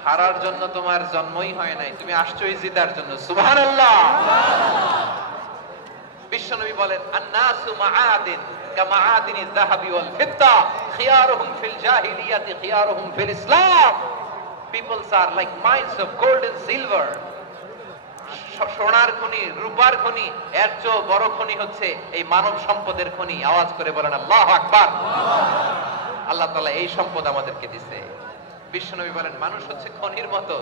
হারার জন্য তোমার জন্মই হয় নাই, তুমি আসছোই জিতার জন্য। সুবহানাল্লাহ। বিশ্বনবী বলেন, আন-নাসু মাআদিন কামাআদিনি যাহাবি ওয়াল ফিদ্দা খিয়ারুহুম ফিল জাহিলিয়াতি খিয়ারুহুম ফিল ইসলাম। Peoples are like mines of gold and silver. সোনার খনি, রূপার খনি, এর চেয়ে বড় খনি হচ্ছে এই মানব সম্পদের খনি। আওয়াজ করে বলেন আল্লাহু আকবার। আল্লাহ তাআলা এই সম্পদ আমাদেরকে দিয়েছে। বিশ্বনবী বলেন, মানুষ হচ্ছে খনির মতো।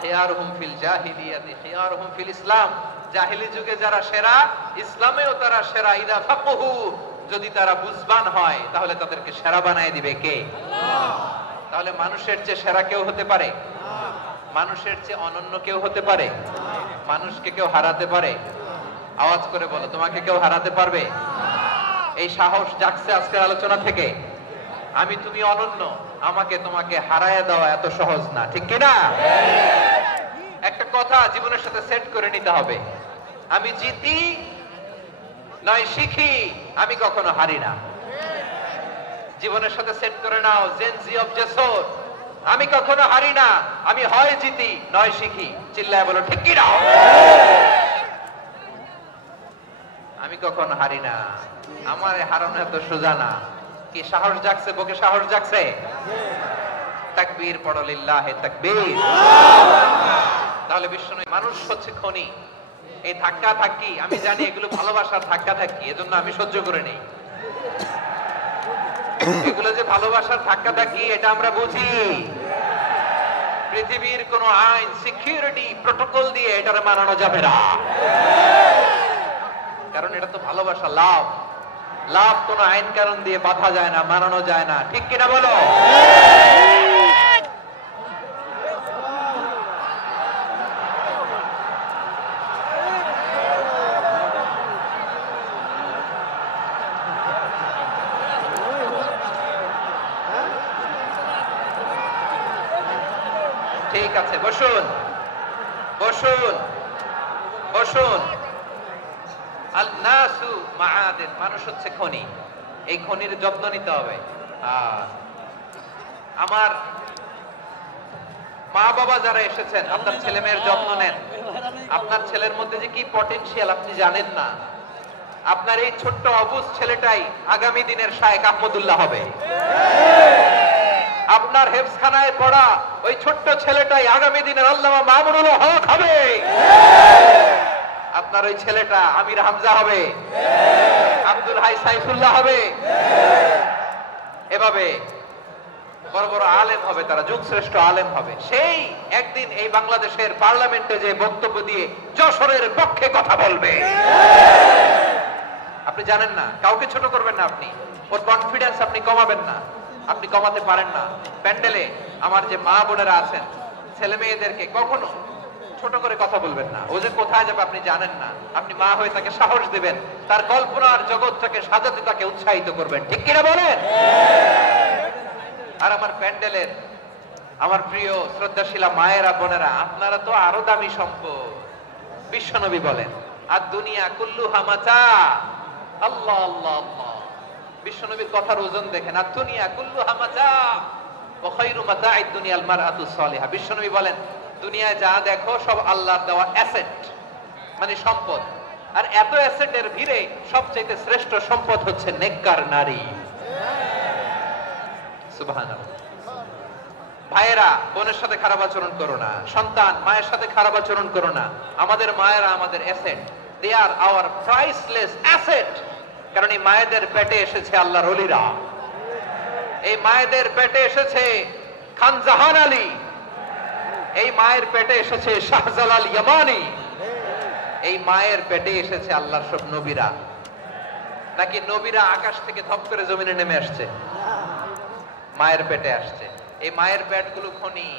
খিয়ারুহুম ফিল জাহিলিয়াতি খিয়ারুহুম ফিল ইসলাম। জাহিলি যুগে যারা সেরা, ইসলামেও তারা সেরা। ইদা ফাকহু, যদি তারা বুঝবান হয় তাহলে তাদেরকে সেরা বানায় দিবে কে? আল্লাহ। তাহলে মানুষের চেয়ে সেরা কেউ হতে পারে? মানুষের চেয়ে অনন্য কেউ হতে পারে? মানুষকে কেউ হারাতে পারে? আওয়াজ করে বলো, তোমাকে কেউ হারাতে পারবে? এই সাহস জাগছে আজকের আলোচনা থেকে। আমি তুমি অনন্য, আমাকে তোমাকে হারায় দেওয়া এত সহজ না, ঠিক কিনা? একটা কথা জীবনের সাথে সেট করে নিতে হবে, আমি জিতি নয় শিখি, আমি কখনো হারি না। জীবনের সাথে সেট করে নাও, জেনজি অফ জেসর, আমি কখনো হারি না, আমি হয় জিতি নয় শিখি। চিল্লায় বলো ঠিক কিনা? আমি কখনো হারি না, আমার হারানো এত সোজা না। কি সাহস জাগছে? বুকে সাহস জাগছে? তাকবীর পড়ো, লিল্লাহে তাকবীর। তাহলে বিশ্বনবী, মানুষ হচ্ছে খনি। এই ধাক্কা ধাক্কি, আমি জানি এগুলো ভালোবাসার ধাক্কা ধাক্কি, এজন্য আমি সহ্য করে নেই। এগুলো যে ভালোবাসার ধাক্কা ধাক্কি, এটা আমরা বুঝি। পৃথিবীর কোন আইন, সিকিউরিটি প্রটোকল দিয়ে এটারে মানানো যাবে না, কারণ এটা তো ভালোবাসা, লাভ। লাভ কোন আইন কারণ দিয়ে বাধা যায় না, মানানো যায় না, ঠিক কিনা বলো? ঠিক আছে, বসুন বসুন বসুন। আল-নাসু মাআদিন, মানুষ হচ্ছে খনি। এই খনির যত্ন নিতে হবে। আমার মা বাবা যারা এসেছেন, আপনার ছেলে মেয়ের যত্ন নেন। আপনার ছেলের মধ্যে যে কি পটেনশিয়াল আপনি জানেন না। আপনার এই ছোট্ট অবুঝ ছেলেটাই আগামী দিনের শায়েখ আহমদুল্লাহ হবে। আপনার হেফজখানায় পড়া ওই ছোট্ট ছেলেটাই আগামী দিনের আল্লামা মামুনুল হক হবে। আপনার ওই ছেলেটা আমির হামজা হবে, আব্দুল হাই সাইফুল্লাহ হবে। এভাবে বড় বড় আলেম হবে, তারা যুগ শ্রেষ্ঠ আলেম হবে। সেই একদিন এই বাংলাদেশের পার্লামেন্টে যে বক্তব্য দিয়ে যশোরের পক্ষে কথা বলবে। আপনি জানেন না, কাউকে ছোট করবেন না, আপনি ওর কনফিডেন্স আপনি কমাবেন না, আপনি কমাতে পারেন না। প্যান্ডেলে আমার যে মা বোনেরা আছেন, ছেলে মেয়েদেরকে কখনো ছোট করে কথা বলবেন না। ও যে কোথায় যাবে আপনি জানেন না, আপনি মা হয়ে তাকে সাহস দিবেন, তার কল্পনার জগৎটাকে সাজাতে তাকে উৎসাহিত করবেন, ঠিক কিনা বলেন? আর আমার প্যান্ডেলের আমার প্রিয় শ্রদ্ধাশীলা মায়েরা বোনেরা, আপনারা তো আরো দামি সম্পদ। বিশ্বনবী বলেন, আর দুনিয়া কুল্লুহা মাতা। আল্লাহ আল্লাহ আল্লাহ। বিশ্বনবীর কথার ওজন দেখেন, আর দুনিয়া কুল্লুহা মাতা ওয়া খায়রু মাতা'আদ দুনিয়াল মারআতুস সালিহা। বিশ্বনবী বলেন, দুনিয়ায় যা দেখো সব আল্লাহর দেওয়া অ্যাসেট, মানে সম্পদ। আর এত অ্যাসেটের ভিড়ে সবচেয়ে শ্রেষ্ঠ সম্পদ হচ্ছে নেককার নারী। সুবহানাল্লাহ। ভাইয়েরা, বোনের সাথে খারাপ আচরণ করো না। সন্তান, মায়ের সাথে খারাপ আচরণ করো না। আমাদের মায়েরা আমাদের asset, they are our priceless asset. কারণ এই মায়েদের পেটে এসেছে আল্লাহর ওলিরা, এই মায়েদের পেটে এসেছে খান জাহান আলী, এই মায়ের পেটে এসেছে শাহজালাল ইয়ামানি, এই মায়ের পেটে এসেছে আল্লাহর সব নবীরা। নাকি নবীরা আকাশ থেকে ধপ করে জমিনে নেমে আসছে? মায়ের পেটে আসছে। এই মায়ের পেটগুলো খনি।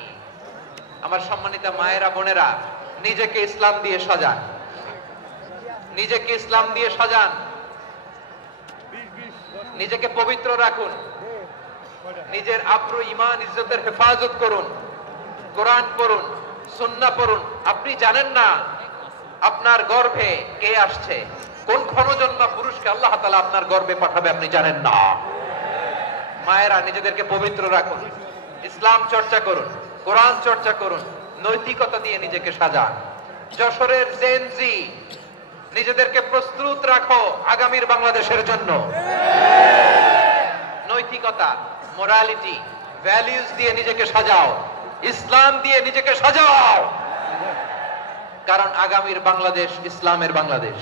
আমার সম্মানিত মায়েরা বোনেরা, নিজেকে ইসলাম দিয়ে সাজান, নিজেকে ইসলাম দিয়ে সাজান, নিজেকে পবিত্র রাখুন, নিজের আব্রু ঈমান ইজ্জতের হেফাজত করুন, কোরআন পড়ুন, সুন্নাহ পড়ুন। আপনি জানেন না আপনার গর্ভে কে আসছে, কোন ক্ষণজন্মা পুরুষকে আল্লাহ তাআলা আপনার গর্ভে পাঠাবে আপনি জানেন না। মায়েরা নিজেদেরকে পবিত্র রাখুন, ইসলাম চর্চা করুন, কোরআন চর্চা করুন, নৈতিকতা দিয়ে নিজেকে সাজান। যশোরের জেনজি নিজেদেরকে প্রস্তুত রাখো আগামীর বাংলাদেশের জন্য। নৈতিকতা, মোরালিটি, ভ্যালিউজ দিয়ে নিজেকে সাজাও, ইসলাম দিয়ে নিজেকে সাজাও, কারণ আগামীর বাংলাদেশ ইসলামের বাংলাদেশ।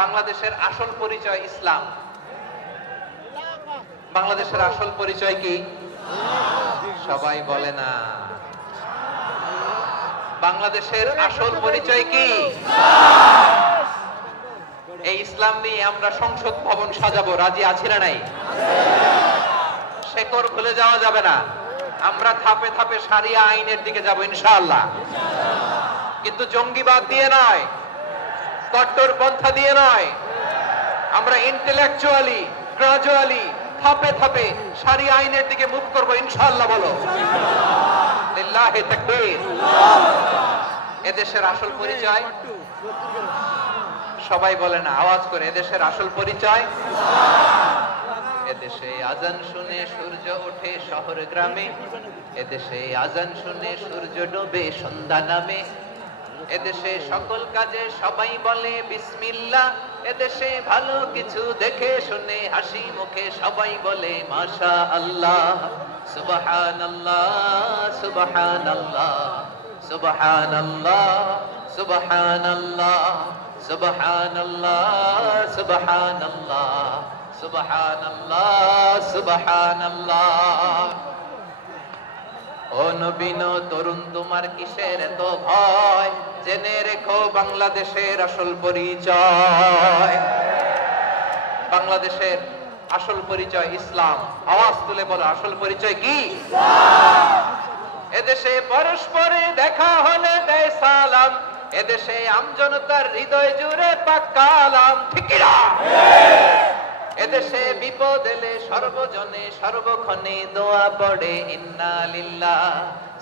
বাংলাদেশের আসল পরিচয় ইসলাম। বাংলাদেশের আসল পরিচয় কি? সবাই বলে না। বাংলাদেশের আসল পরিচয় কি? এই ইসলাম নিয়ে আমরা সংসদ ভবন সাজাবো, রাজি আছি না নাই? শেকড় খুলে যাওয়া যাবে না, আমরা ধাপে ধাপে শারিয়া আইনের দিকে যাব ইনশাআল্লাহ। কিন্তু জঙ্গিবাদ দিয়ে নয়, কট্টরপন্থা দিয়ে নয়, আমরা ইন্টেলেকচুয়ালি গ্রাজুয়ালি ধাপে ধাপে শারিয়া আইনের দিকে মুভ করব ইনশাআল্লাহ। বলো লিল্লাহি তাকবীর। এদেশের আসল পরিচয় সবাই বলে না, আওয়াজ করে, এদেশের আসল পরিচয়। এদেশে আজান শুনে সূর্য ওঠে শহর গ্রামে, এদেশে আজান শুনে সূর্য ডোবে সন্ধ্যা নামে, এদেশে সকল কাজে সবাই বলে বিসমিল্লাহ, এদেশে ভালো কিছু দেখে শুনে হাসি মুখে সবাই বলে মাশাআল্লাহ, সুবহানাল্লাহ সুবহানাল্লাহ সুবহানাল্লাহ সুবহানাল্লাহ সুবহানাল্লাহ সুবহানাল্লাহ সুবহানাল্লাহ সুবহানাল্লাহ। ও নবীন তরুণ তোমার কিসের এত ভয়, জেনে রেখো বাংলাদেশের আসল পরিচয়। বাংলাদেশের আসল পরিচয় ইসলাম। আওয়াজ তুলে বলো, আসল পরিচয় কি? এদেশে পরস্পরে দেখা হলে দেয় সালাম, এদেশে আমজনতার হৃদয় জুড়ে পাক্কা আলাম। ঠিক কি না? এদেশে বিপদ এলে সর্বজনে সর্বক্ষণে দোয়া পড়ে ইন্না লিল্লাহ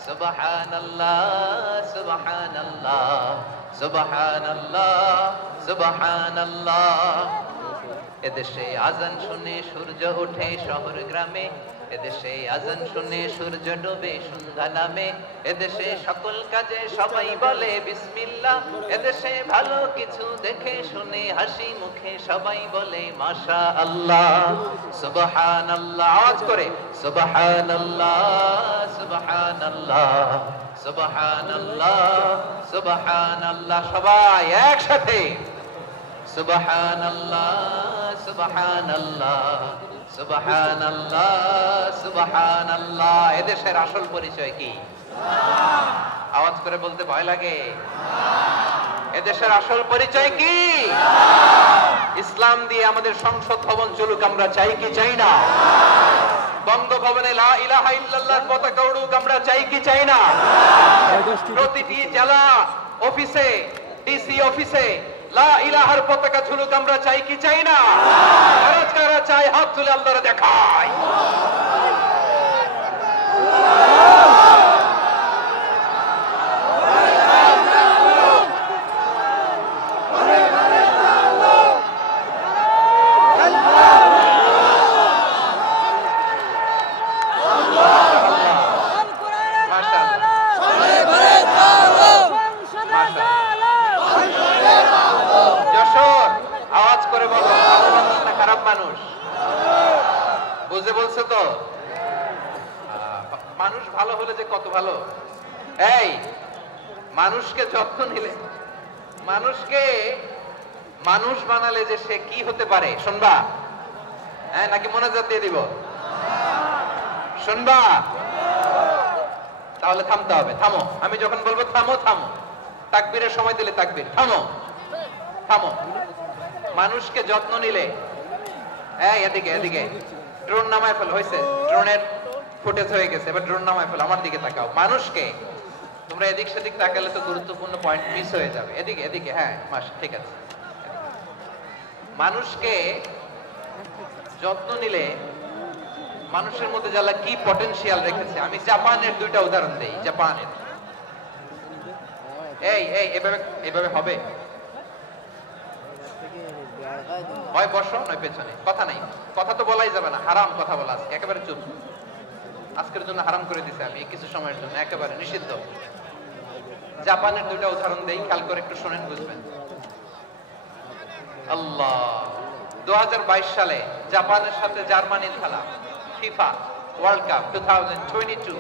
সুবহানাল্লাহ সুবহানাল্লাহ সুবহানাল্লাহ সুবহানাল্লাহ। এদেশে আজান শুনে সূর্য ওঠে শহর গ্রামে, এদেশে আজান শুনে সূর্য ডোবে সন্ধ্যা নামে, এদেশে সকল কাজে সবাই বলে বিসমিল্লাহ, এদেশে ভালো কিছু দেখে শুনে হাসি মুখে সবাই বলে মাশাআল্লাহ সুবহানাল্লাহ। আওয়াজ করে সুবহানাল্লাহ সুবহানাল্লাহ সুবহানাল্লাহ সুবহানাল্লাহ। সবাই একসাথে সুবহানাল্লাহ সুবহানাল্লাহ সুবহানাল্লাহ সুবহানাল্লাহ। এদেশের আসল পরিচয় কি? আওয়াজ করে বলতে ভয় লাগে। এদেশের আসল পরিচয় কি? ইসলাম দিয়ে আমাদের সংসদ ভবন চলুক, আমরা চাই কি চাই না? বঙ্গভবনে লা ইলাহা ইল্লাল্লাহর পতাকা উড়ুক, আমরা চাই কি চাই না? প্রতিটি জেলা অফিসে, ডিসি অফিসে লা ইলাহার পতাকা ঝুলুক, আমরা চাই কি চাই না? কারা চাই হাত তুলে আল্লাহরে দেখায়। বুঝে বলছে তো? মানুষ ভালো হলে যে কত ভালো। এই মানুষকে যত্ন নিলে, মানুষকে মানুষ বানালে যে সে কি হতে পারে শুনবা? হ্যাঁ, নাকি মোনাজাত দিয়ে দিব? শুনবা? তাহলে থামতে হবে। থামো, আমি যখন বলবো থামো থামো, তাকবীরের সময় দিলে তাকবীর। থামো থামো। মানুষকে যত্ন নিলে, এদিকে এদিকে ড্রোন নামায় ফেল। হয়েছে, ড্রোনের ফুটেজ হয়ে গেছে, এবার ড্রোন নামায় ফেল। আমার দিকে তাকাও। মানুষকে তোমরা এদিক সেদিক তাকালে তো গুরুত্বপূর্ণ পয়েন্ট মিস হয়ে যাবে। এদিকে এদিকে, হ্যাঁ ঠিক আছে। মানুষকে যত্ন নিলে মানুষের মধ্যে যারা কি পটেনশিয়াল রেখেছে, আমি জাপানের দুইটা উদাহরণ দেই। জাপানের এই এই এভাবে এভাবে হবে, হয় বসো নয় পেছনে, কথা নাই, কথা তো বলাই যাবে না, হারাম কথা বলা আছে, একেবারে চুপ। আজকের জন্য হারাম করে দিছে আমি কিছু সময়ের জন্য, একেবারে নিষিদ্ধ। জাপানের দুইটা উদাহরণ দেই, খেয়াল করে একটু শুনেন, বুঝবেন। আল্লাহ, 2022 সালে জাপানের সাথে জার্মানির খেলা, ফিফা ওয়ার্ল্ড কাপ 2022,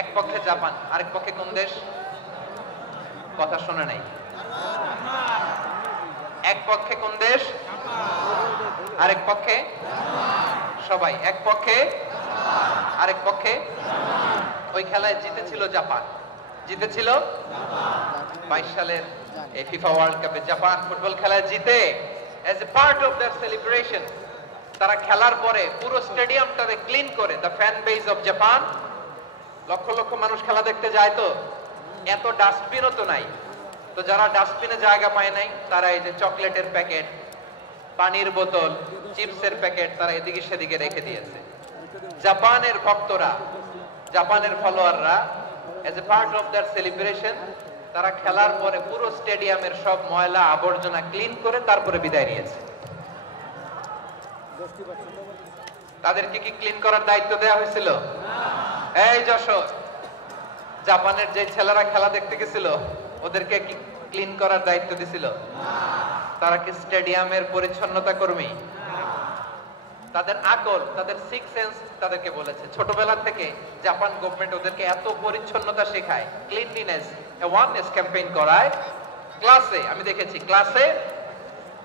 এক পক্ষে জাপান, আরেক পক্ষে কোন দেশ? কথা শোনে নাই। এক পক্ষে কোন দেশ? আরেক পক্ষে? সবাই এক পক্ষে, আরেক পক্ষে। ওই খেলায় জিতেছিল জাপান, জিতেছিল 22 সালের এই ফিফা ওয়ার্ল্ড কাপে জাপান ফুটবল খেলায় জিতে, as a part of their celebration তারা খেলার পরে পুরো স্টেডিয়ামটাকে ক্লিন করে, the fan base of Japan, lakh lakh মানুষ খেলা দেখতে যায়, তো এত ডাস্টবিনও তো নাই, তো যারা ডাস্টবিনে জায়গা পায় নাই তারা এই যে চকলেটের প্যাকেট, পানির বোতল, চিপসের প্যাকেট তারা এদিকে সেদিকে রেখে দিয়েছে। জাপানের ভক্তরা, জাপানের ফলোয়াররা as a part of their celebration তারা খেলার পরে পুরো স্টেডিয়ামের সব ময়লা আবর্জনা ক্লিন করে তারপরে বিদায় নিয়েছে। তাদেরকে কি ক্লিন করার দায়িত্ব দেওয়া হয়েছিল? এই যশোর, জাপানের যে ছেলেরা খেলা দেখতে গেছিল ওদেরকে কি ক্লিন করার দায়িত্ব দিছিল? তারা কি স্টেডিয়ামের পরিচ্ছন্নতা কর্মী? তাদের আকল, তাদের সিক্স সেন্স তাদেরকে বলেছে। ছোটবেলা থেকে জাপান গভর্নমেন্ট ওদেরকে এত পরিচ্ছন্নতা শেখায়, ক্লিনলিনেস অ্যাওয়ারনেস ক্যাম্পেইন করায়। ক্লাসে আমি দেখেছি, ক্লাসে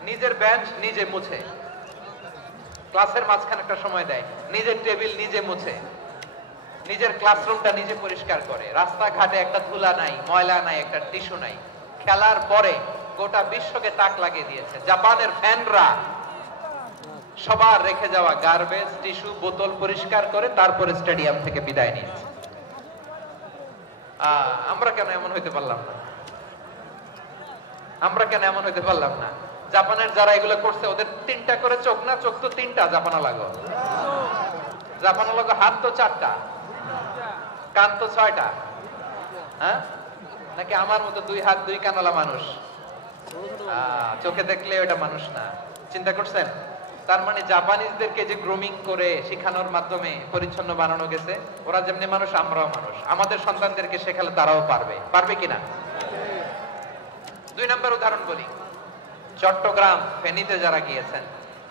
নিজের বেঞ্চ নিজে মুছে, ক্লাসের মাঝখানে একটা সময় দেয়, নিজের টেবিল নিজে মুছে, নিজের ক্লাসরুমটা নিজে পরিষ্কার করে, রাস্তাঘাটে একটা ধুলা নাই, ময়লা নাই, একটা টিস্যু নাই। খেলার পরে গোটা বিশ্বকে তাক লাগিয়ে দিয়েছে। জাপানের ফ্যানরা সবার রেখে যাওয়া গার্বেজ, টিস্যু, বোতল পরিষ্কার করে তারপরে স্টেডিয়াম থেকে বিদায় নিয়েছে। আমরা কেন এমন হইতে পারলাম না? আমরা কেন এমন হইতে পারলাম না? জাপানের যারা এগুলো করছে ওদের 3টা করে চোখ না? চোখ তো 3টা, জাপানা লাগো, জাপানা লাগো, হাত তো 4টা, কান তো 6টা, হ্যাঁ? নাকি আমার মতো 2 হাত 2 কানওয়ালা মানুষ? চোখে দেখলে ওটা মানুষ না। চিন্তা করছেন? তার মানে জাপানিজদেরকে যে গ্রুমিং করে শিখানোর মাধ্যমে পরিচ্ছন্ন বানানো গেছে, ওরা যেমনি মানুষ আমরাও মানুষ, আমাদের সন্তানদেরকে শেখালে তারাও পারবে। পারবে কিনা? 2 নম্বর উদাহরণ বলি। চট্টগ্রাম ফেনীতে যারা গিয়েছেন,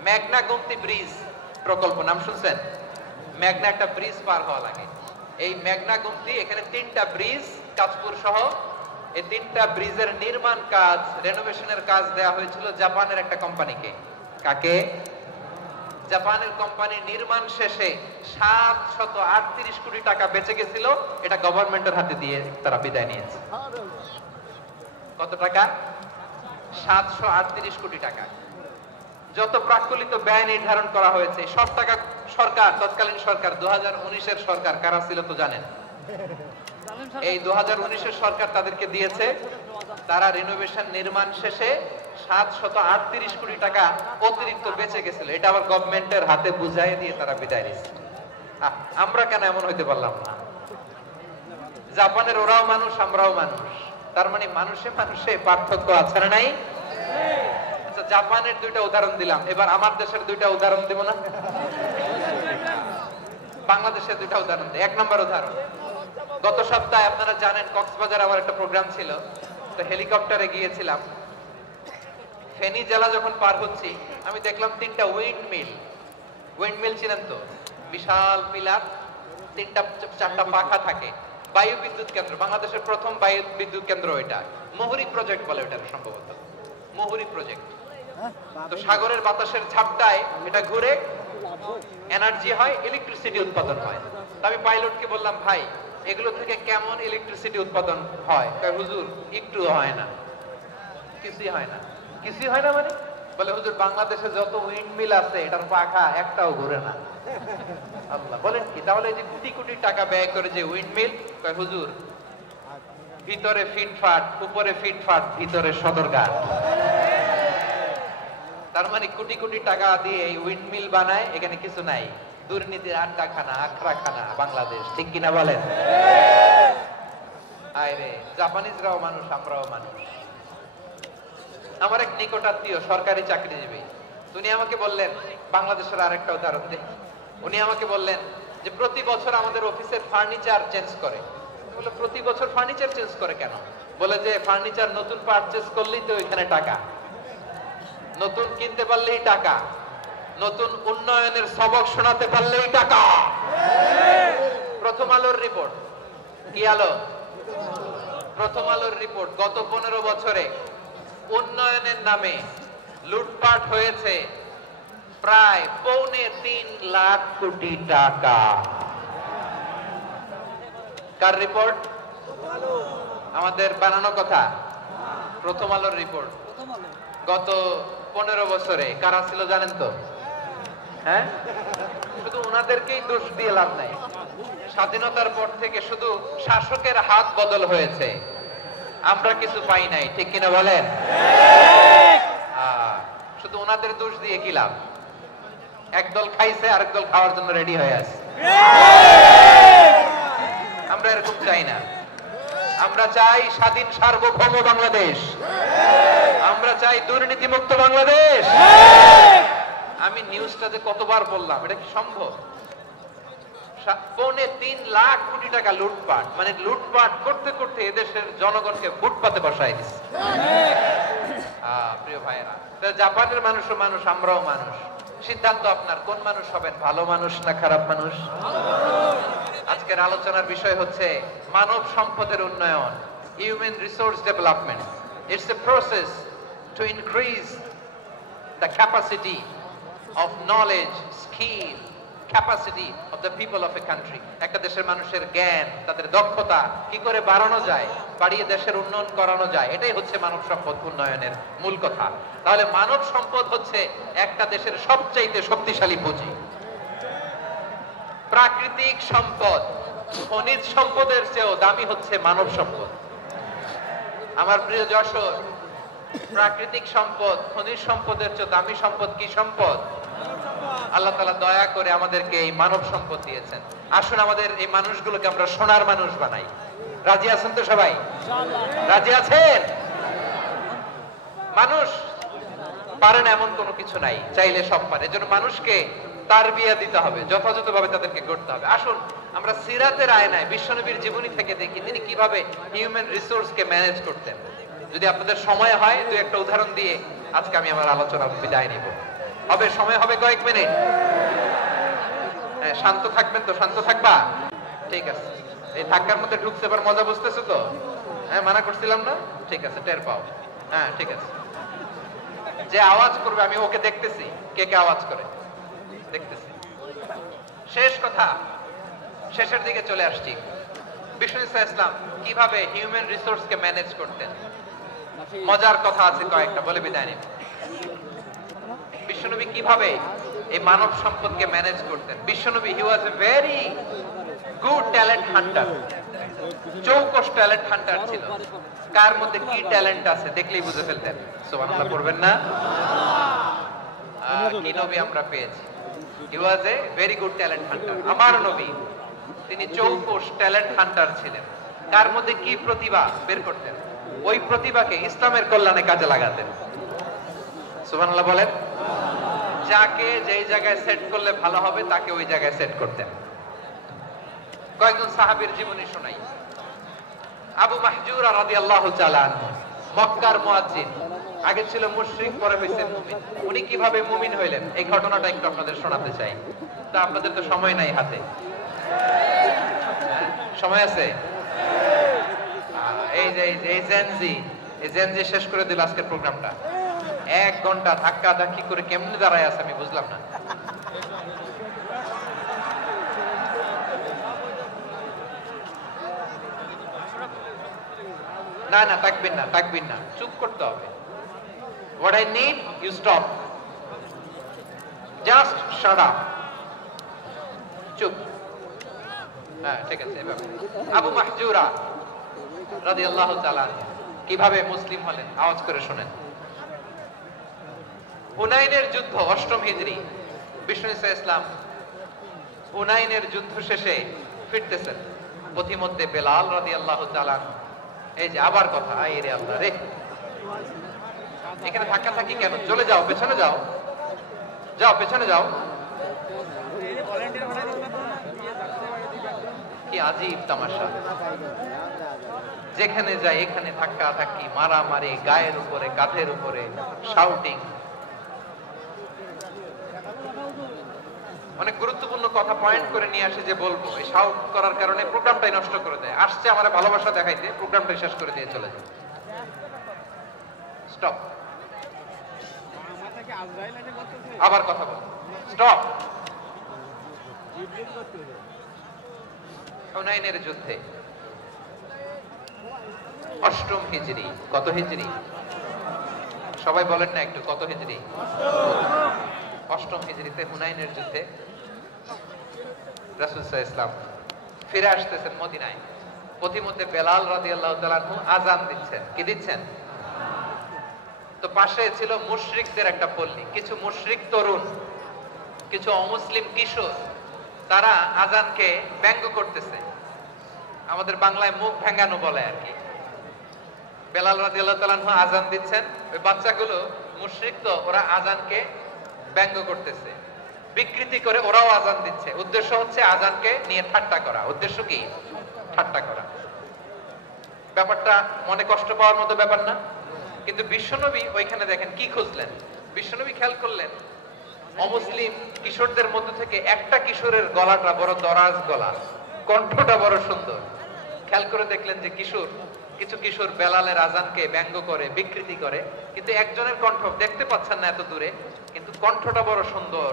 মেঘনা গুমতি ব্রিজ প্রকল্প নাম শুনছেন? মেঘনা একটা ব্রিজ পার হওয়া লাগে। এই মেঘনা গুমতি, এখানে 3টা ব্রিজ কাঁচপুর সহ, এই 3টা ব্রিজের নির্মাণ কাজ, রেনোভেশনের কাজ দেওয়া হয়েছিল জাপানের একটা কোম্পানিকে। কাকে? জাপানের কোম্পানি। নির্মাণ শেষে 738 কোটি টাকা বেঁচে গেছিল, এটা গভর্নমেন্টের হাতে দিয়ে তারা বিদায় নিয়েছে। কত টাকা? 738 কোটি টাকা। যত প্রাক্কলিত ব্যয় নির্ধারণ করা হয়েছে সব টাকা সরকার, তৎকালীন সরকার, 2019-এর সরকার কারা ছিল তো জানেন? এই 2019-এর সরকার তাদেরকে দিয়েছে। তারা রিনোভেশন নির্মাণ শেষে 738 কোটি টাকা অতিরিক্ত বেঁচে গেছিল, এটা আবার গভর্নমেন্টের হাতে বুঝাই দিয়ে তারা বিদায় নিয়েছে। আমরা কেন এমন হইতে পারলাম না? জাপানের ওরাও মানুষ, আমরাও মানুষ, তার মানে মানুষে মানুষে পার্থক্য আছে না নাই? আচ্ছা, জাপানের 2টা উদাহরণ দিলাম, এবার আমার দেশের 2টা উদাহরণ দেব না? বাংলাদেশের 2টা উদাহরণ দিই। 1 নম্বর উদাহরণ, গত সপ্তাহে আপনারা জানেন কক্সবাজার আমার একটা প্রোগ্রাম ছিল, তো হেলিকপ্টারে গিয়েছিলাম। ফেনী জেলা যখন পার হচ্ছি আমি দেখলাম 3টা উইন্ডমিল। উইন্ডমিল চিনেন তো? বিশাল পিলার, 3টা 4টা পাখা থাকে। বায়ু বিদ্যুৎ কেন্দ্র, বাংলাদেশের প্রথম বায়ু বিদ্যুৎ কেন্দ্র এটা। মুহুরী প্রজেক্ট বলে এটা সম্ভবত, মুহুরী প্রজেক্ট। তো সাগরের বাতাসের ঝাপটায় এটা ঘুরে এনার্জি হয়, ইলেকট্রিসিটি উৎপাদন হয়। আমি পাইলটকে বললাম, ভাই এগুলো থেকে কেমন ইলেকট্রিসিটি উৎপাদন হয়? হুজুর একটু হয় না। কিছুই হয় না? কিছুই হয় না মানে? বলে হুজুর বাংলাদেশে যত উইন্ডমিল আছে এটার পাখা একটাও ঘুরে না। আল্লাহ, বলেন কি? তাহলে যে কোটি কোটি টাকা ব্যয় করে যে উইন্ডমিল, হুজুর ভিতরে ফিটফাট, উপরে ফিটফাট, ভিতরে সদরঘাট। তার মানে কোটি কোটি টাকা দিয়ে এই উইন্ডমিল বানায়, এখানে কিছু নাই। দুর্নীতির আড্ডাখানা, আখড়াখানা বাংলাদেশ, ঠিক কিনা বলেন? আরে জাপানিজরাও মানুষ, আমরাও মানুষ। আমার এক নিকটাত্মীয় সরকারি চাকরিজীবী, উনি আমাকে বললেন, বাংলাদেশের আরেকটা উদাহরণ দেই। উনি আমাকে বললেন যে প্রতি বছর আমাদের অফিসের ফার্নিচার চেঞ্জ করে। বলে প্রতি বছর ফার্নিচার চেঞ্জ করে কেন? বলে যে ফার্নিচার নতুন পারচেজ করলেই তো ওইখানে টাকা, নতুন কিনতে পারলেই টাকা, নতুন উন্নয়নের সবক শোনাতে পারলেই টাকা। প্রথম আলোর রিপোর্ট, কি আলো? প্রথম আলোর রিপোর্ট, গত 15 বছরে উন্নয়নের নামে লুটপাট হয়েছে প্রায় 3.25 লাখ কোটি টাকা। কার রিপোর্ট? আমাদের বানানো কথা? প্রথম আলোর রিপোর্ট। গত 15 বছরে কারা ছিল জানেন তো? হ্যাঁ, শুধু ওনাদেরকেই দোষ দিয়ে লাভ নাই। স্বাধীনতার পর থেকে শুধু শাসকের হাত বদল হয়েছে, আমরা কিছু পাই নাই, ঠিক কিনা বলেন? শুধু ওনাদের দোষ দিয়ে কি লাভ? একদল খাইছে, আরেক দল খাওয়ার জন্য রেডি হয়ে আছে। আমরা এরকম চাই না। আমরা চাই স্বাধীন সার্বভৌম বাংলাদেশ। আমরা চাই দুর্নীতিমুক্ত বাংলাদেশ। আমি নিউজটা যে কতবার বললাম, এটা কি সম্ভব? 3.25 লাখ কোটি টাকা লুটপাট, মানে লুটপাট করতে করতে এদেশের জনগণকে ফুটপাতে বসায় দিচ্ছে। প্রিয় ভাইয়েরা, জাপানের মানুষও মানুষ, আমরাও মানুষ। সিদ্ধান্ত আপনার, কোন মানুষ হবেন, ভালো মানুষ না খারাপ মানুষ? আজকের আলোচনার বিষয় হচ্ছে মানব সম্পদের উন্নয়ন, human resource development. It's a process to increase the capacity of knowledge, skill, capacity of the people of a country. একটা দেশের মানুষের জ্ঞান, তাদের দক্ষতা কি করে বাড়ানো যায়, বাড়িয়ে দেশের উন্নয়ন করানো যায়, এটাই হচ্ছে মানব সম্পদ উন্নয়নের মূল কথা। তাহলে মানব সম্পদ হচ্ছে একটা দেশের সবচাইতে শক্তিশালী পুঁজি। প্রাকৃতিক সম্পদ, খনিজ সম্পদের চেয়েও দামি হচ্ছে মানব সম্পদ। আমার প্রিয় যশোর, প্রাকৃতিক সম্পদ, খনিজ সম্পদের চেয়ে দামি সম্পদ কি সম্পদ? আল্লাহ তাআলা দয়া করে আমাদেরকে এই মানব সম্পদ দিয়েছেন। আসুন আমাদের এই মানুষগুলোকে আমরা সোনার মানুষ বানাই। রাজি আছেন তো সবাই? রাজি আছেন? মানুষ পারে না এমন কোনো কিছু নাই, চাইলে সব পারে। এজন্য মানুষকে তারবিয়া দিতে হবে, যথাযথভাবে তাদেরকে গড়তে হবে। আসুন আমরা সিরাতের আয়নায় বিশ্বনবীর জীবনী থেকে দেখি তিনি কিভাবে হিউম্যান রিসোর্সকে ম্যানেজ করতেন। যদি আপনাদের সময় হয়, দুই একটা উদাহরণ দিয়ে আজকে আমি আমার আলোচনা বিদায় নিব। হবে সময় হবে কয়েক মিনিট? হ্যাঁ, শান্ত থাকবেন তো? শান্ত থাকবা? ঠিক আছে। এই ধাক্কার মধ্যে ঢুকছে, এবার মজা বুঝতেছো তো? হ্যাঁ, মানা করছিলাম না? ঠিক আছে, টের পাও। হ্যাঁ, ঠিক আছে। যে আওয়াজ করবে আমি ওকে দেখতেছি, কে কে আওয়াজ করে দেখতেছি। শেষ কথা, শেষের দিকে চলে আসছি। বিষ্ণু ইসলাম কিভাবে হিউম্যান রিসোর্সকে ম্যানেজ করতেন, মজার কথা আছে কয়েকটা, বলে বিদায় নিব। বিশ্বনবী কিভাবে এই মানব সম্পদকে ম্যানেজ করতেন? বিশ্বনবী he was a very good talent hunter, চৌকস ট্যালেন্ট হান্টার ছিল। কার মধ্যে কি ট্যালেন্ট আছে দেখলেই বুঝে ফেলতেন। সুবহানাল্লাহ পড়বেন না? কি নবী আমরা পেয়েছি। He was a very good talent hunter. আমার নবী তিনি চৌকস ট্যালেন্ট হান্টার ছিলেন। কার মধ্যে কি প্রতিভা বের করতেন, ওই প্রতিভাকে ইসলামের কল্যাণে কাজে লাগাতেন। সুবহানাল্লাহ বলেন। যাকে যেই জায়গায় সেট করলে ভালো হবে তাকে ওই জায়গায় সেট করতেন। কয়েকজন সাহাবীর জীবনী শোনাই। আবু মাহজুরা রাদিয়াল্লাহু তাআলা আনহু, মক্কার মুয়াজ্জিন, আগে ছিল মুশরিক, পরে হইছে মুমিন। উনি কিভাবে মুমিন হইলেন এই ঘটনাটা একটু আপনাদের শোনাতে চাই। তা আপনাদের তো সময় নাই হাতে, সময় আছে? এই যে এই জেনজি শেষ করে দিল আজকের প্রোগ্রামটা। 1 ঘন্টা ধাক্কা ধাক্কি করে কেমনে দাঁড়ায় আছে আমি বুঝলাম না। না না, তাকবির না, তাকবির না, চুপ করতে হবে। What I need, you stop. Just shut up. চুপ। হ্যাঁ, ঠিক আছে। এভাবে আবু মাহজুরা রাদিয়াল্লাহু তাআলা কিভাবে মুসলিম হলেন আওয়াজ করে শুনেন। হুনাইনের যুদ্ধ 8ম হিজরি, বিষ্ণু ইসলাম হুনাইনের যুদ্ধ শেষে ফিরতেছেন। পথিমধ্যে বেলাল রাদিয়াল্লাহু তাআলা, এই যে আবার কথা, আই রে আল্লাহ রে, এখানে ধাক্কা থাকি কেন? চলে যাও, পেছনে যাও, যাও পেছনে যাও। কি আজীব তামাশা, যেখানে যায় এখানে ধাক্কা ধাক্কি, মারামারি, গায়ের উপরে কাঁধের উপরে শাউটিং। অনেক গুরুত্বপূর্ণ কথা পয়েন্ট করে নিয়ে আসে যে বলবো, এই শাউট করার কারণে প্রোগ্রামটাই নষ্ট করে দেয়। আসছে আমার ভালোবাসা দেখাইতে, প্রোগ্রামটাই শেষ করে দিয়ে চলে যায়। স্টপ, আবার কথা বল, স্টপ। হুনাইনের যুদ্ধে 8ম হিজরি, কত হিজরি সবাই বলেন না একটু, কত হিজরি? 8ম হিজরিতে হুনাইনের যুদ্ধে রাসূল সাল্লাল্লাহু আলাইহি ওয়াসাল্লাম ফিরে আসতেছেন মদিনায়। পথিমধ্যে বেলাল রাদিয়াল্লাহু তাআলা আনহু আযান দিচ্ছেন। কি দিচ্ছেন? তো পাশে ছিল মুশরিকদের একটা পল্লী, কিছু মুশরিক তরুণ, কিছু অমুসলিম কিশোর, তারা আযানকে ব্যঙ্গ করতেছে। আমাদের বাংলায় মুখ ভেঙ্গানো বলে আর কি। বেলাল রাদিয়াল্লাহু তাআলা আনহু আযান দিচ্ছেন, ওই বাচ্চাগুলো মুশরিক, তো ওরা আযানকে ব্যঙ্গ করতেছে, বিকৃতি করে ওরাও আযান দিচ্ছে। উদ্দেশ্য হচ্ছে আযানকে নিয়ে ঠাট্টা করা। উদ্দেশ্য কি? ঠাট্টা করা। ব্যাপারটা মনে কষ্ট পাওয়ার মতো ব্যাপার না? কিন্তু বিশ্বনবী ওইখানে দেখেন কি খুঁজলেন। বিশ্বনবী খেয়াল করলেন অমুসলিম কিশোরদের মধ্য থেকে একটা কিশোরের গলাটা বড় দরাজ গলা, কণ্ঠটা বড় সুন্দর। খেয়াল করে দেখলেন যে কিছু কিশোর বেলালের আযানকে ব্যঙ্গ করে, বিকৃতি করে, কিন্তু একজনের কণ্ঠ দেখতে পাচ্ছেন না এত দূরে, কিন্তু কণ্ঠটা বড় সুন্দর,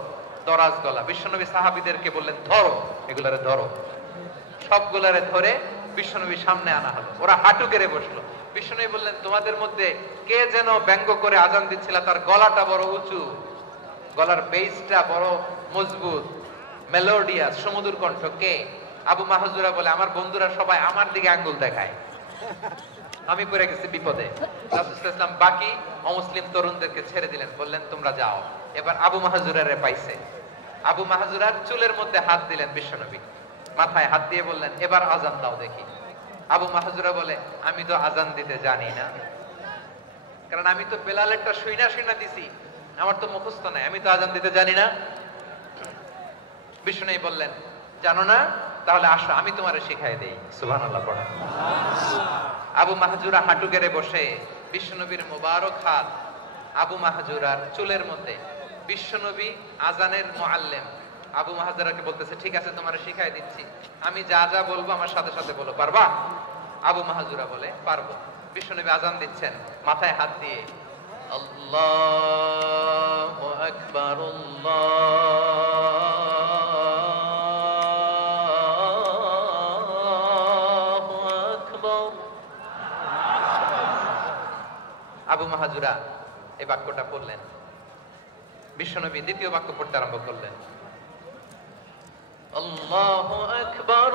দরাজ গলা। বিশ্বনবী সাহাবীদেরকে বললেন, ধরো এগুলারে, ধরো। সবগুলারে ধরে বিশ্বনবীর সামনে আনা হলো। ওরা হাঁটু গেড়ে বসলো। বিশ্বনবী বললেন, তোমাদের মধ্যে কে যেন ব্যঙ্গ করে আযান দিচ্ছিল, তার গলাটা বড় উঁচু, গলার বেসটা বড় মজবুত, মেলোডিয়াস, সুমধুর কণ্ঠ। কে? আবু মাহজুরা বলে, আমার বন্ধুরা সবাই আমার দিকে আঙ্গুল দেখায়, আমি পড়ে গেছি বিপদে। রাসূল সাল্লাল্লাহু আলাইহি ওয়াসাল্লাম বাকি অমুসলিম তরুণদেরকে ছেড়ে দিলেন, বললেন তোমরা যাও। এবার আবু মাহজুরারে পাইছে। আবু মাহজুরার চুলের মধ্যে হাত দিলেন বিশ্বনবী, মাথায় হাত দিয়ে বললেন, এবার আযান দাও দেখি। আবু মাহজুরা বলে, আমি তো আযান দিতে জানি না, কারণ আমি তো বেলালেরটা শুইনা দিছি, আমার তো মুখস্থ নাই, আমি তো আযান দিতে জানি না। বিষ্ণু বললেন, জানো না? তাহলে আসো আমি তোমারে শিখাই দেই। সুবহানাল্লাহ পড়া। আবু মাহজুরা হাঁটু গেড়ে বসে, বিশ্বনবীর মোবারক হাত আবু মাহজুরার চুলের মধ্যে। বিশ্বনবী আযানের মুআল্লিম আবু মাহজুরাকে বলতেছে, ঠিক আছে তোমারে শিখাই দিচ্ছি, আমি যা যা বলবো আমার সাথে সাথে বলো, পারবা? আবু মাহজুরা বলে, পারবো। বিশ্বনবী আযান দিচ্ছেন, মাথায় হাত দিয়ে, আল্লাহু আকবার, আল্লাহু আকবার। আবু মাহজুরা এই বাক্যটা পড়লেন। বিশ্বনবী দ্বিতীয় বাক্য পড়তে আরম্ভ করলেন, আল্লাহু আকবার,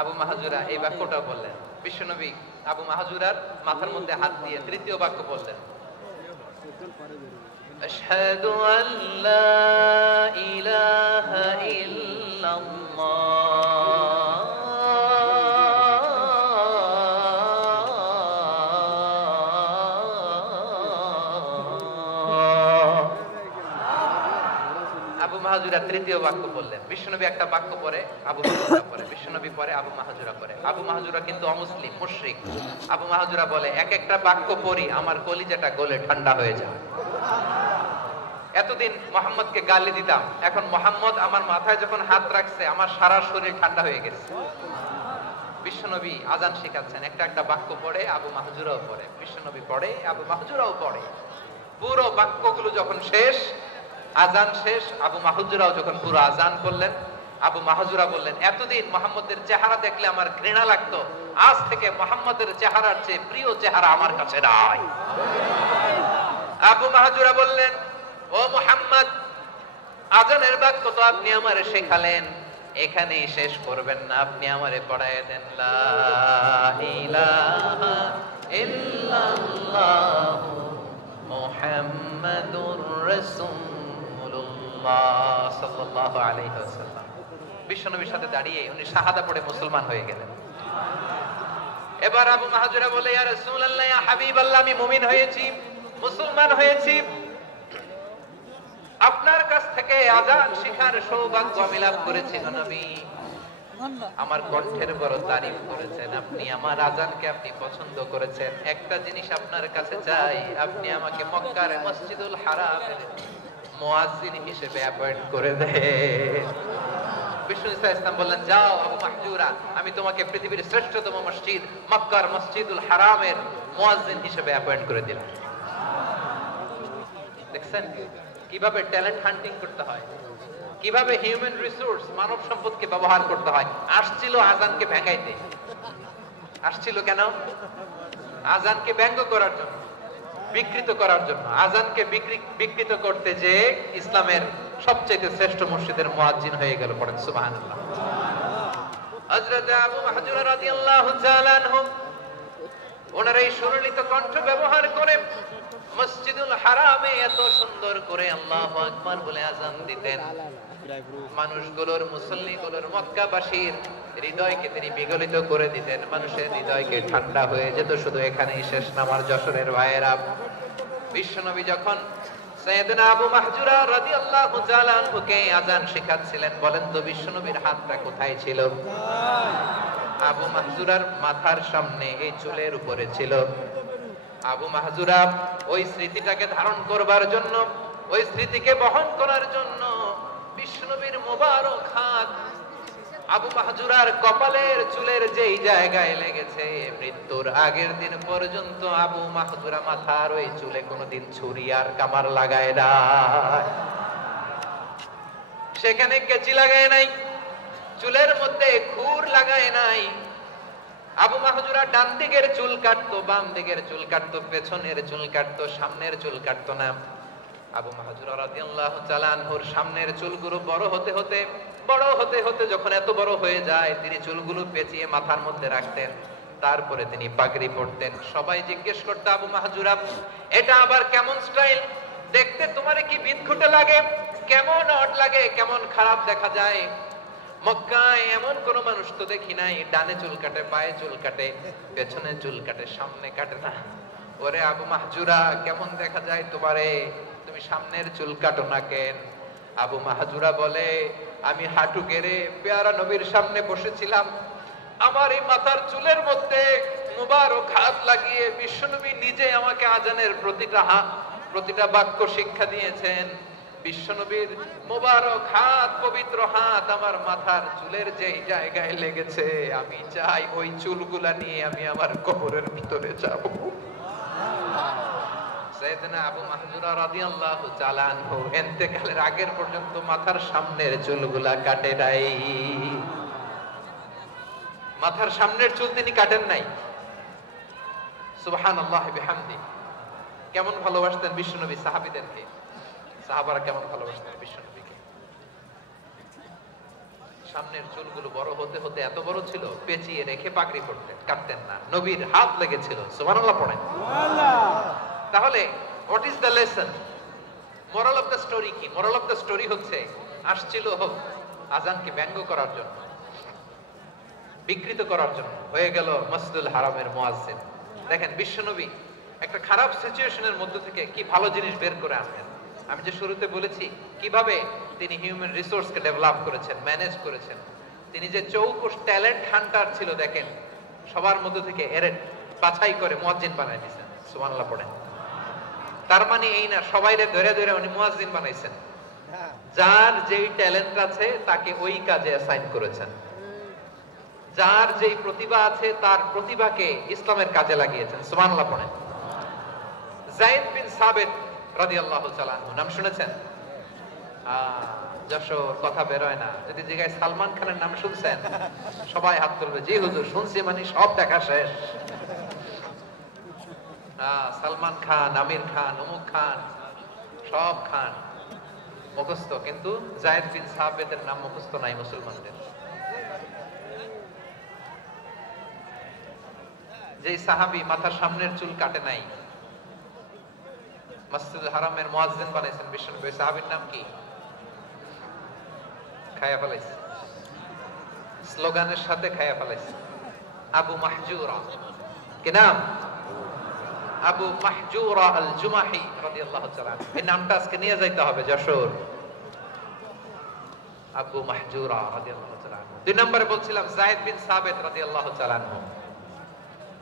আবু মাহজুরা এই বাক্যটা বললেন। বিশ্বনবী আবু মাহজুরার মাথার মধ্যে হাত দিয়ে তৃতীয় বাক্য বললেন, আশহাদু আল্লা ইলাহা ইল্লাল্লাহ, আবু মাহজুরা তৃতীয় বাক্য বললেন। বিশ্বনবী একটা বাক্য পরে আবু মাহজুরা পরে, বিশ্বনবী পরে আবু মাহজুরা পরে। আবু মাহজুরা কিন্তু অমুসলিম, মুশরিক। আবু মাহজুরা বলে, এক একটা বাক্য পড়ি আমার কলিজাটা গলে ঠান্ডা হয়ে যায়। এতদিন মুহাম্মদকে গালি দিতাম, এখন মুহাম্মদ আমার মাথায় যখন হাত রাখছে আমার সারা শরীর ঠান্ডা হয়ে গেছে। বিশ্বনবী আযান শেখাচ্ছেন, একটা একটা বাক্য পড়ে আবু মাহজুরাও পড়ে, বিশ্বনবী পড়ে, আবু মাহজুরাও পড়ে। পুরো বাক্যগুলো যখন শেষ, আযান শেষ, আবু মাহজুরাও যখন পুরো আযান করলেন, আবু মাহজুরা বললেন, এতদিন মুহাম্মদের চেহারা দেখলে আমার ঘৃণা লাগতো, আজ থেকে মুহাম্মদের চেহারার চেয়ে প্রিয় চেহারা আমার কাছে নাই। আবু মাহজুরা বললেন, ও মুহাম্মদ, আজানের বাক্য তো আপনি আমারে শেখালেন, এখানেই শেষ করবেন না, আপনি আমারে পড়ায় দেন লা ইলাহা ইল্লাল্লাহ মুহাম্মাদুর রাসূলুল্লাহ সাল্লাল্লাহু আলাইহি ওয়াসাল্লাম। বিশ্বনবীর সাথে দাঁড়িয়ে উনি শাহাদা পড়ে মুসলমান হয়ে গেলেন। এবার আবু মাহজুরা বলে, ইয়া রাসূলুল্লাহ, ইয়া হাবিবাল্লাহ, আমি মুমিন হয়েছি, মুসলমান হয়েছি, আপনার কাছ থেকে আযান শিখার সৌভাগ্য আমি লাভ করেছি গো নবী। আমার কণ্ঠের বড় তারিফ করেছেন আপনি, আমার আযানকে আপনি পছন্দ করেছেন। একটা জিনিস আপনার কাছে চাই, আপনি আমাকে মক্কার মসজিদুল হারামের মুয়াজ্জিন হিসেবে অ্যাপয়েন্ট করে দেন। বিষ্ণু ইসলাম বললেন, যাও আবু মাহজুরা, আমি তোমাকে পৃথিবীর শ্রেষ্ঠতম মসজিদ মক্কার মসজিদুল হারামের মুয়াজ্জিন হিসেবে অ্যাপয়েন্ট করে দিলাম। দেখছেন কিভাবে ট্যালেন্ট হান্টিং করতে হয়, কিভাবে হিউম্যান রিসোর্স মানব সম্পদকে ব্যবহার করতে হয়। আসছিল আযানকে ভেঙাইতে, আসছিল কেন? আযানকে ব্যঙ্গ করার জন্য, বিকৃত করার জন্য। আযানকে বিকৃত করতে যে ইসলামের সবচেয়ে শ্রেষ্ঠ মসজিদের মুয়াজ্জিন হয়ে গেল। পড়েন সুবহানাল্লাহ। হযরত আবু মাহজুরা রাদিয়াল্লাহু তাআলা আনহু ওনার এই সুরলিত কণ্ঠ ব্যবহার করে মসজিদুল হারামে এত সুন্দর করে আল্লাহু আকবার বলে আযান দিতেন, মানুষগুলোর, মুসল্লিগুলোর, মক্কাবাসীর হৃদয়কে তিনি বিগলিত করে দিতেন, মানুষের হৃদয়কে ঠান্ডা হয়ে যেত। শুধু এখানেই শেষ না আমার যশোরের ভাইয়েরা, বিশ্বনবী যখন সাইয়েদনা আবু মাহজুরা রাদিয়াল্লাহু তাআলা আনহুকে আযান শেখাচ্ছিলেন, বলেন তো বিশ্বনবীর হাতটা কোথায় ছিল? আবু মাহজুরার মাথার সামনে, এই চুলের উপরে ছিল। আবু মাহজুরা ওই স্মৃতিটাকে ধারণ করবার জন্য, ওই স্মৃতিকে বহন করার জন্য বিশ্বনবীর মোবারক হাত আবু মাহজুরার কপালের চুলের যেই জায়গায় লেগেছে, মৃত্যুর আগের দিন পর্যন্ত আবু মাহজুরা মাথার ওই চুলে কোনোদিন ছুরি আর কামার লাগায় না, সেখানে কেচি লাগায় নাই, চুলের মধ্যে খুর লাগায় নাই। আবু মাহজুরা ডান দিকের চুল কাটতো, বাম দিকের চুল কাটতো, পেছনের চুল কাটতো, সামনের চুল কাটতো না। আবু মাহজুরা রাদিয়াল্লাহু তাআলা আনহুর সামনের চুলগুলো বড় হতে হতে যখন এত বড় হয়ে যায়, তিনি চুলগুলো পেঁচিয়ে মাথার মধ্যে রাখতেন, তারপরে তিনি পাগড়ি পরতেন। সবাই জিজ্ঞেস করতো, আবু মাহজুরা, এটা আবার কেমন স্টাইল? দেখতে তোমারে কি বিদঘুটে লাগে? কেমন অড লাগে, কেমন খারাপ দেখা যায়? মক্কায় এমন কোন মানুষ তো দেখি নাই, ডানে চুল কাটে, পায়ে চুল কাটে, পেছনে চুল কাটে, সামনে কাটে না। ওরে আবু মাহজুরা, কেমন দেখা যায় তোমারে? তুমি সামনের চুল কাটো না কেন? আবু মাহজুরা বলে, আমি হাঁটু গেড়ে পেয়ারা নবীর সামনে বসেছিলাম, আমার এই মাথার চুলের মধ্যে মুবারক হাত লাগিয়ে বিশ্বনবী নিজে আমাকে আযানের প্রতিটা বাক্য শিক্ষা দিয়েছেন। বিশ্বনবীর মোবারক হাত, পবিত্র হাত আমার মাথার চুলের যেই জায়গায় লেগেছে, আমি চাই ওই চুলগুলা নিয়ে আমি আমার কবরের ভিতরে যাব। সাইয়েদনা আবু মাহজুরা রাদিয়াল্লাহু তাআলা আনহু ইন্তেকালের আগের পর্যন্ত মাথার সামনের চুলগুলা কাটে নাই, মাথার সামনের চুল তিনি কাটেন নাই। সুবহানাল্লাহ বিহামদি। কেমন ভালোবাসতেন বিশ্বনবী সাহাবীদেরকে, সাহাবারা কেমন ভালোবাসতেন বিশ্বনবীকে। সামনের চুলগুলো বড় হতে হতে এত বড় ছিল, পেঁচিয়ে রেখে পাগড়ি পরতেন, কাটতেন না। নবীর হাত লেগেছিল। সুবহানাল্লাহ পড়েন। তাহলে what is the lesson? Moral of the story কি? মোরাল অফ দ্য স্টোরি হচ্ছে, আসছিল আযানকে ব্যঙ্গ করার জন্য, বিকৃত করার জন্য, হয়ে গেল মসজিদুল হারামের মুয়াজ্জিন। দেখেন বিশ্বনবী একটা খারাপ সিচুয়েশনের মধ্যে থেকে কি ভালো জিনিস বের করে আনলেন। আমি যে শুরুতে বলেছি কিভাবে তিনি হিউম্যান রিসোর্সকে ডেভেলপ করেছেন, ম্যানেজ করেছেন। তিনি যে চৌকুশ ট্যালেন্ট হান্টার ছিল, দেখেন সবার মধ্যে থেকে এরে বাছাই করে মুয়াজ্জিন বানাই দিয়েছেন। সুবহানাল্লাহ পড়েন। তার মানে এই না সবাইরে ধরে ধরে উনি মুয়াজ্জিন বানাইছেন, যার যেই ট্যালেন্ট আছে তাকে ওই কাজে অ্যাসাইন করেছেন, যার যেই প্রতিভা আছে তার প্রতিভাকে ইসলামের কাজে লাগিয়েছেন। সুবহানাল্লাহ পড়েন। যায়েদ বিন সাবিত রাদিয়াল্লাহু তাআলা আনহু নাম শুনেছেন? যশোর, কথা বেরোয় না। যদি জিজ্ঞাসা সালমান খানের নাম শুনছেন, সবাই হাত তুলবে, জি হুজুর শুনছি, মানে সব দেখা শেষ। সালমান খান, আমির খান, অমুক খান, সব খান মুখস্থ, কিন্তু যায়েদ বিন সাবিতের নাম মুখস্থ নাই মুসলমানদের। যে সাহাবী মাথার সামনের চুল কাটে নাই, মসজিদুল হারামের মুয়াজ্জিন বানাইছেন বিশ্বনবী, সাহাবীর নাম কি? খায়া ফেলাইছে, স্লোগানের সাথে খায়া ফেলাইছে। আবু মাহজুরা, কি নাম? আবু মাহজুরা আল জুমাহি রাদিয়াল্লাহু তাআলা। এই নামটা আজকে নিয়ে যাইতে হবে যশোর। আবু মাহজুরা রাদিয়াল্লাহু তাআলা। দুই নম্বরে বলছিলাম যায়েদ বিন সাবিত রাদিয়াল্লাহু তাআলা।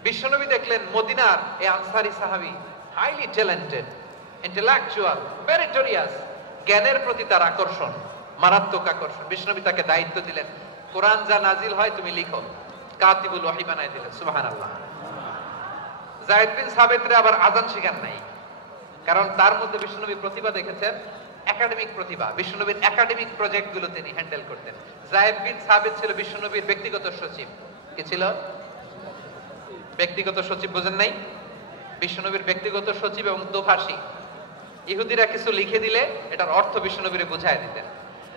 বিশ্বনবী দেখলেন মদিনার এই আনসারী সাহাবী হাইলি ট্যালেন্টেড, ইন্টেলেকচুয়াল, মেরিটোরিয়াস, জ্ঞানের প্রতি তার আকর্ষণ, মারাত্মক আকর্ষণ। বিশ্বনবী তাকে দায়িত্ব দিলেন, কোরআন যা নাজিল হয় তুমি লিখো, কাতিবুল ওহী বানায় দিলেন। সুবহানাল্লাহ। যায়েদ বিন সাবিতরে আবার আযান শিখান নাই, কারণ তার মধ্যে বিশ্বনবী প্রতিভা দেখেছেন, একাডেমিক প্রতিভা। বিশ্বনবীর একাডেমিক প্রজেক্ট গুলো তিনি হ্যান্ডেল করতেন। যায়েদ বিন সাবিত ছিল বিশ্বনবীর ব্যক্তিগত সচিব। কি ছিল? ব্যক্তিগত সচিব। বুঝেন নাই? বিশ্বনবীর ব্যক্তিগত সচিব এবং দোভাষী। ইহুদিরা কিছু লিখে দিলে এটার অর্থ বিশ্বনবীরে বুঝায় দিতেন,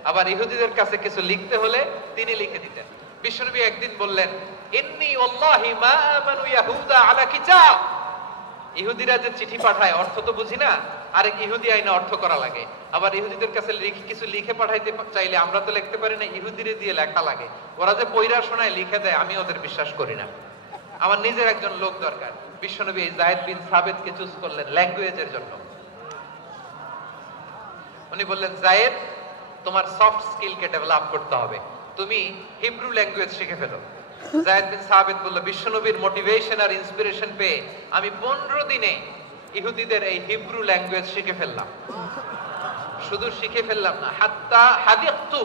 আবার ইহুদিদের কাছে কিছু লিখতে হলে তিনি লিখে দিতেন। বিশ্বনবী একদিন বললেন, ইন্নী ওয়াল্লাহি মা আমানু ইয়াহুদা আলা কিতাব। ইহুদিরা যে চিঠি পাঠায় অর্থ তো বুঝি না, আরেক ইহুদি আইনে অর্থ করা লাগে। আবার ইহুদিদের কাছে কিছু লিখে পাঠাইতে চাইলে আমরা তো লিখতে পারি না, ইহুদিরে দিয়ে লেখা লাগে। ওরা যে পয়রা শোনায় লিখে দেয়, আমি ওদের বিশ্বাস করি না। আমার নিজের একজন লোক দরকার। বিশ্বনবী এই যায়েদ বিন সাবিতকে চুজ করলেন ল্যাঙ্গুয়েজের জন্য। উনি বললেন, যায়েদ তোমার সফট স্কিলকে ডেভেলপ করতে হবে, তুমি হিব্রু ল্যাঙ্গুয়েজ শিখে ফেলো। যায়েদ বিন সাবিত বলল, বিশ্বনবীর মোটিভেশন আর ইন্সপিরেশন পেয়ে আমি 15 দিনে ইহুদিদের এই হিব্রু ল্যাঙ্গুয়েজ শিখে ফেললাম। শুধু শিখে ফেললাম না, হাত্তা হাদিকতু,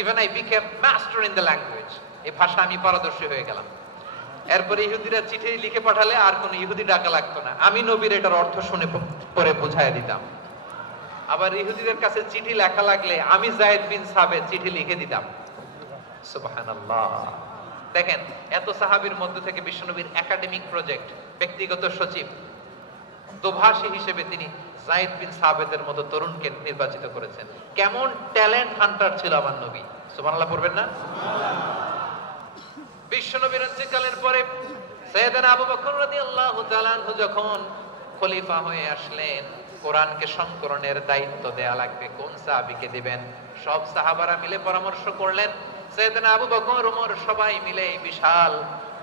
even I became master in the language. এই ভাষা আমি পারদর্শী হয়ে গেলাম। এরপরে ইহুদিরা চিঠি লিখে পাঠালে আর কোন ইহুদি ডাকা লাগতো না, আমি নবীর এটার অর্থ শুনে পরে বুঝায় দিতাম। আবার ইহুদিদের কাছে চিঠি লেখা লাগলে আমি যায়েদ বিন সাবিত চিঠি লিখে দিতাম। সুবহানাল্লাহ। দেখেন, এত সাহাবীর মধ্য থেকে বিশ্বনবীর একাডেমিক প্রজেক্ট, ব্যক্তিগত সচিব, দোভাষী হিসেবে তিনি যায়েদ বিন সাবিতের মতো তরুণকে নির্বাচিত করেছেন। কেমন ট্যালেন্ট হান্টার ছিল আমার নবী। সুবহানাল্লাহ পড়বেন না? বিশ্বনবীর ইন্তেকালের পরে সাইয়েদনা আবু বকর রাদিয়াল্লাহু তাআলা আনহু যখন খলিফা হয়ে আসলেন, কোরআনকে সংকলনের দায়িত্ব দেয়া লাগবে, কোন সাহাবীকে দিবেন? সব সাহাবারা মিলে পরামর্শ করলেন। সাইয়েদনা আবু বকর, ওমর সবাই মিলে বিশাল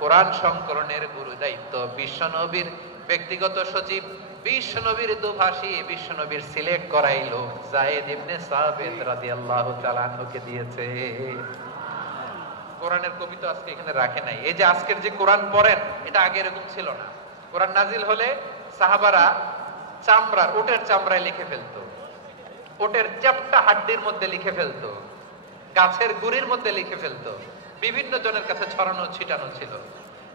কোরআন সংকলনের গুরু দায়িত্ব বিশ্বনবীর ব্যক্তিগত সচিব, বিশ্বনবীর দোভাষী, বিশ্বনবীর সিলেক্ট করাই লোক যায়েদ ইবনে সাবিত রাদিয়াল্লাহু তাআলা আনহুকে দিয়েছে। কোরআনের কবি তো আজকে এখানে রাখে নাই। এই যে আজকের যে কোরআন পড়েন, এটা আগে এরকম ছিল না। কোরআন নাজিল হলে সাহাবারা চামড়ার, ওটের চামড়ায় লিখে ফেলতো, ওটের চ্যাপ্টা হাড্ডির মধ্যে লিখে ফেলতো, গাছের গুড়ির মধ্যে লিখে ফেলতো। বিভিন্ন জনের কাছে ছড়ানো ছিটানো ছিল।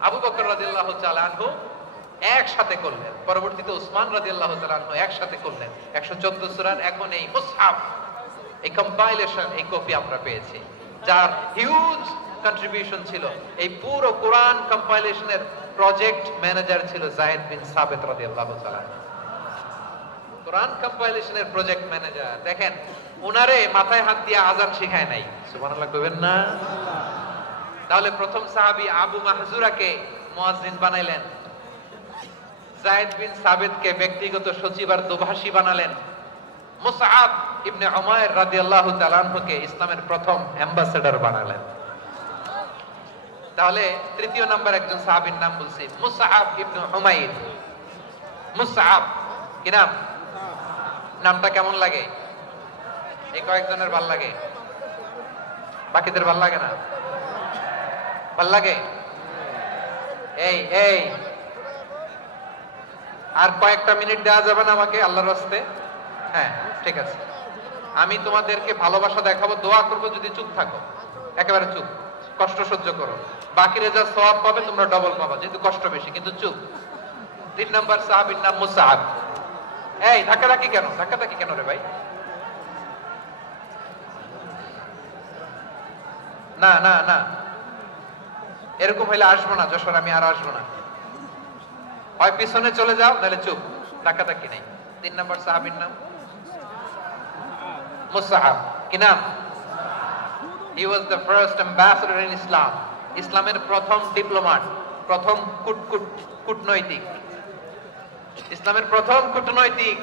আবু বকর রাদিয়াল্লাহু তাআলা আনহু একসাথে করলেন, পরবর্তীতে উসমান রাদিয়াল্লাহু তাআলা আনহু একসাথে করলেন। 114 সূরার এখন এই মুসহাফ, এই কম্পাইলেশন, এই কপি আমরা পেয়েছি, যার হিউজ কন্ট্রিবিউশন ছিল। এই পুরো কোরআন কম্পাইলেশনের প্রজেক্ট ম্যানেজার ছিল যায়েদ বিন সাবিত রাদিয়াল্লাহু তাআলা। কোরআন কম্পাইলেশনের প্রজেক্ট ম্যানেজার। দেখেন, উনারে মাথায় হাত দিয়ে আযান শিখায় নাই। সুবহানাল্লাহ কইবেন না? তাহলে প্রথম সাহাবী আবু মাহজুরাকে মুয়াজ্জিন বানাইলেন, যায়েদ বিন সাবিতকে ব্যক্তিগত সচিব আর দোভাষী বানালেন, মুসআব ইবনে উমাইর রাদিয়াল্লাহু তাআলা আনহুকে ইসলামের প্রথম অ্যাম্বাসেডর বানালেন। তাহলে তৃতীয় নাম্বার একজন সাহাবীর নাম বলছি, মুসআব ইবনে উমাইর। মুসআব কি নাম? নামটা কেমন লাগে? এই কয়েকজনের ভাল লাগে, বাকিদের ভাল লাগে না? ভাল লাগে? এই এই আর কয়েকটা মিনিট দেওয়া যাবে না আমাকে আল্লাহর রাস্তে? হ্যাঁ ঠিক আছে, আমি তোমাদেরকে ভালোবাসা দেখাবো, দোয়া করবো যদি চুপ থাকো, একেবারে চুপ, কষ্ট সহ্য করো। বাকিরা যা সওয়াব পাবে তোমরা ডবল পাবা, যেহেতু কষ্ট বেশি, কিন্তু চুপ। 3 নম্বর সাহাবীর নাম মুসআব। এই ধাক্কাধাক্কি কেন? ধাক্কাধাক্কি কেন রে ভাই? না না না, এরকম হইলে আসবো না যশোর, আমি আর আসবো না। হয় পিছনে চলে যাও, নাহলে চুপ, ডাকাডাকি নেই। 3 নম্বর সাহাবীর নাম মুসআব। কি নাম? He was the first ambassador in Islam. ইসলামের প্রথম ডিপ্লোম্যাট, প্রথম কূটনৈতিক, ইসলামের প্রথম কূটনৈতিক,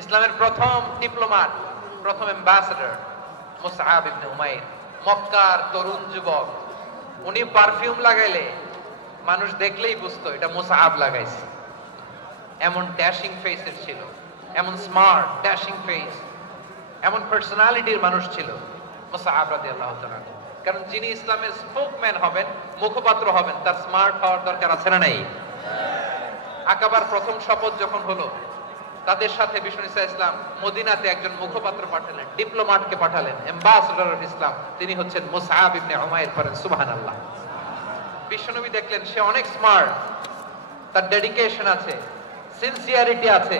ইসলামের প্রথম ডিপ্লোম্যাট, প্রথম অ্যাম্বাসেডর মুসআব ইবনে উমাইর। মক্কার তরুণ যুবক, উনি পারফিউম লাগাইলে মানুষ দেখলেই বুঝতো এটা মুসআব লাগাইছে। এমন ড্যাশিং ফেসের ছিল, এমন স্মার্ট ড্যাশিং ফেস, এমন পার্সোনালিটির মানুষ ছিল মুসআব রাদিয়াল্লাহু তাআলা। কারণ যিনি ইসলামের স্পোকম্যান হবেন, মুখপাত্র হবেন, তার স্মার্ট হওয়ার দরকার আছে না নাই? আকাবার প্রথম শপথ যখন হলো, তাদের সাথে বিষ্ণু ইসলাম মদিনাতে একজন মুখপাত্র পাঠালেন, ডিপ্লোম্যাটকে পাঠালেন, অ্যাম্বাসেডর অফ ইসলাম, তিনি হচ্ছেন মুসআব ইবনে উমাইর। পড়েন সুবহানাল্লাহ। বিশ্বনবী দেখলেন সে অনেক স্মার্ট, তার ডেডিকেশন আছে, সিনসিয়ারিটি আছে,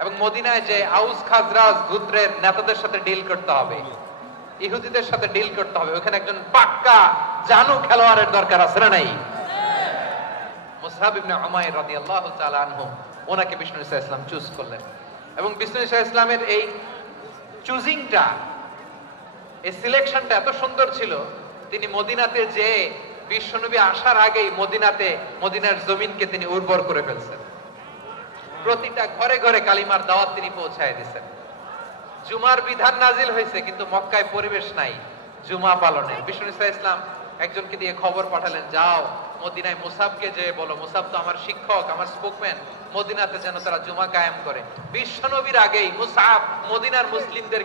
এবং মদিনায় যে আউস খাজরাজ গোত্রের নেতাদের সাথে ডিল করতে হবে, ইহুদিদের সাথে ডিল করতে হবে, ওখানে একজন পাক্কা জানু খেলোয়াড়ের দরকার আছে না নাই? মুসআব ইবনে উমাইর রাদিয়াল্লাহু তাআলা আনহু, ওনাকে বিষ্ণু ইসলাম চুজ করলেন। এবং বিষ্ণু ইসলামের এই চুজিংটা, এই সিলেকশনটা এত সুন্দর ছিল, তিনি মদিনাতে যে বিশ্বনবী আসার আগেই মদিনার জমিনকে তিনি উর্বর করে ফেলছেন। প্রতিটা ঘরে ঘরে কালিমার দাওয়াত তিনি পৌঁছায় দিয়েছেন। জুমার বিধান নাজিল হয়েছে, কিন্তু মক্কায় পরিবেশ নাই জুমা পালনের। বিষ্ণু ইসলাম একজনকে দিয়ে খবর পাঠালেন, যাও মদিনায় মুসাবকে যে বলো, মুসাব তো আমার শিক্ষক, আমার স্পোকম্যান, মদিনাতে যেন তারা জুমা কায়েম করে। বিশ্বনবীর আগেই মুসাব মদিনার মুসলিমদের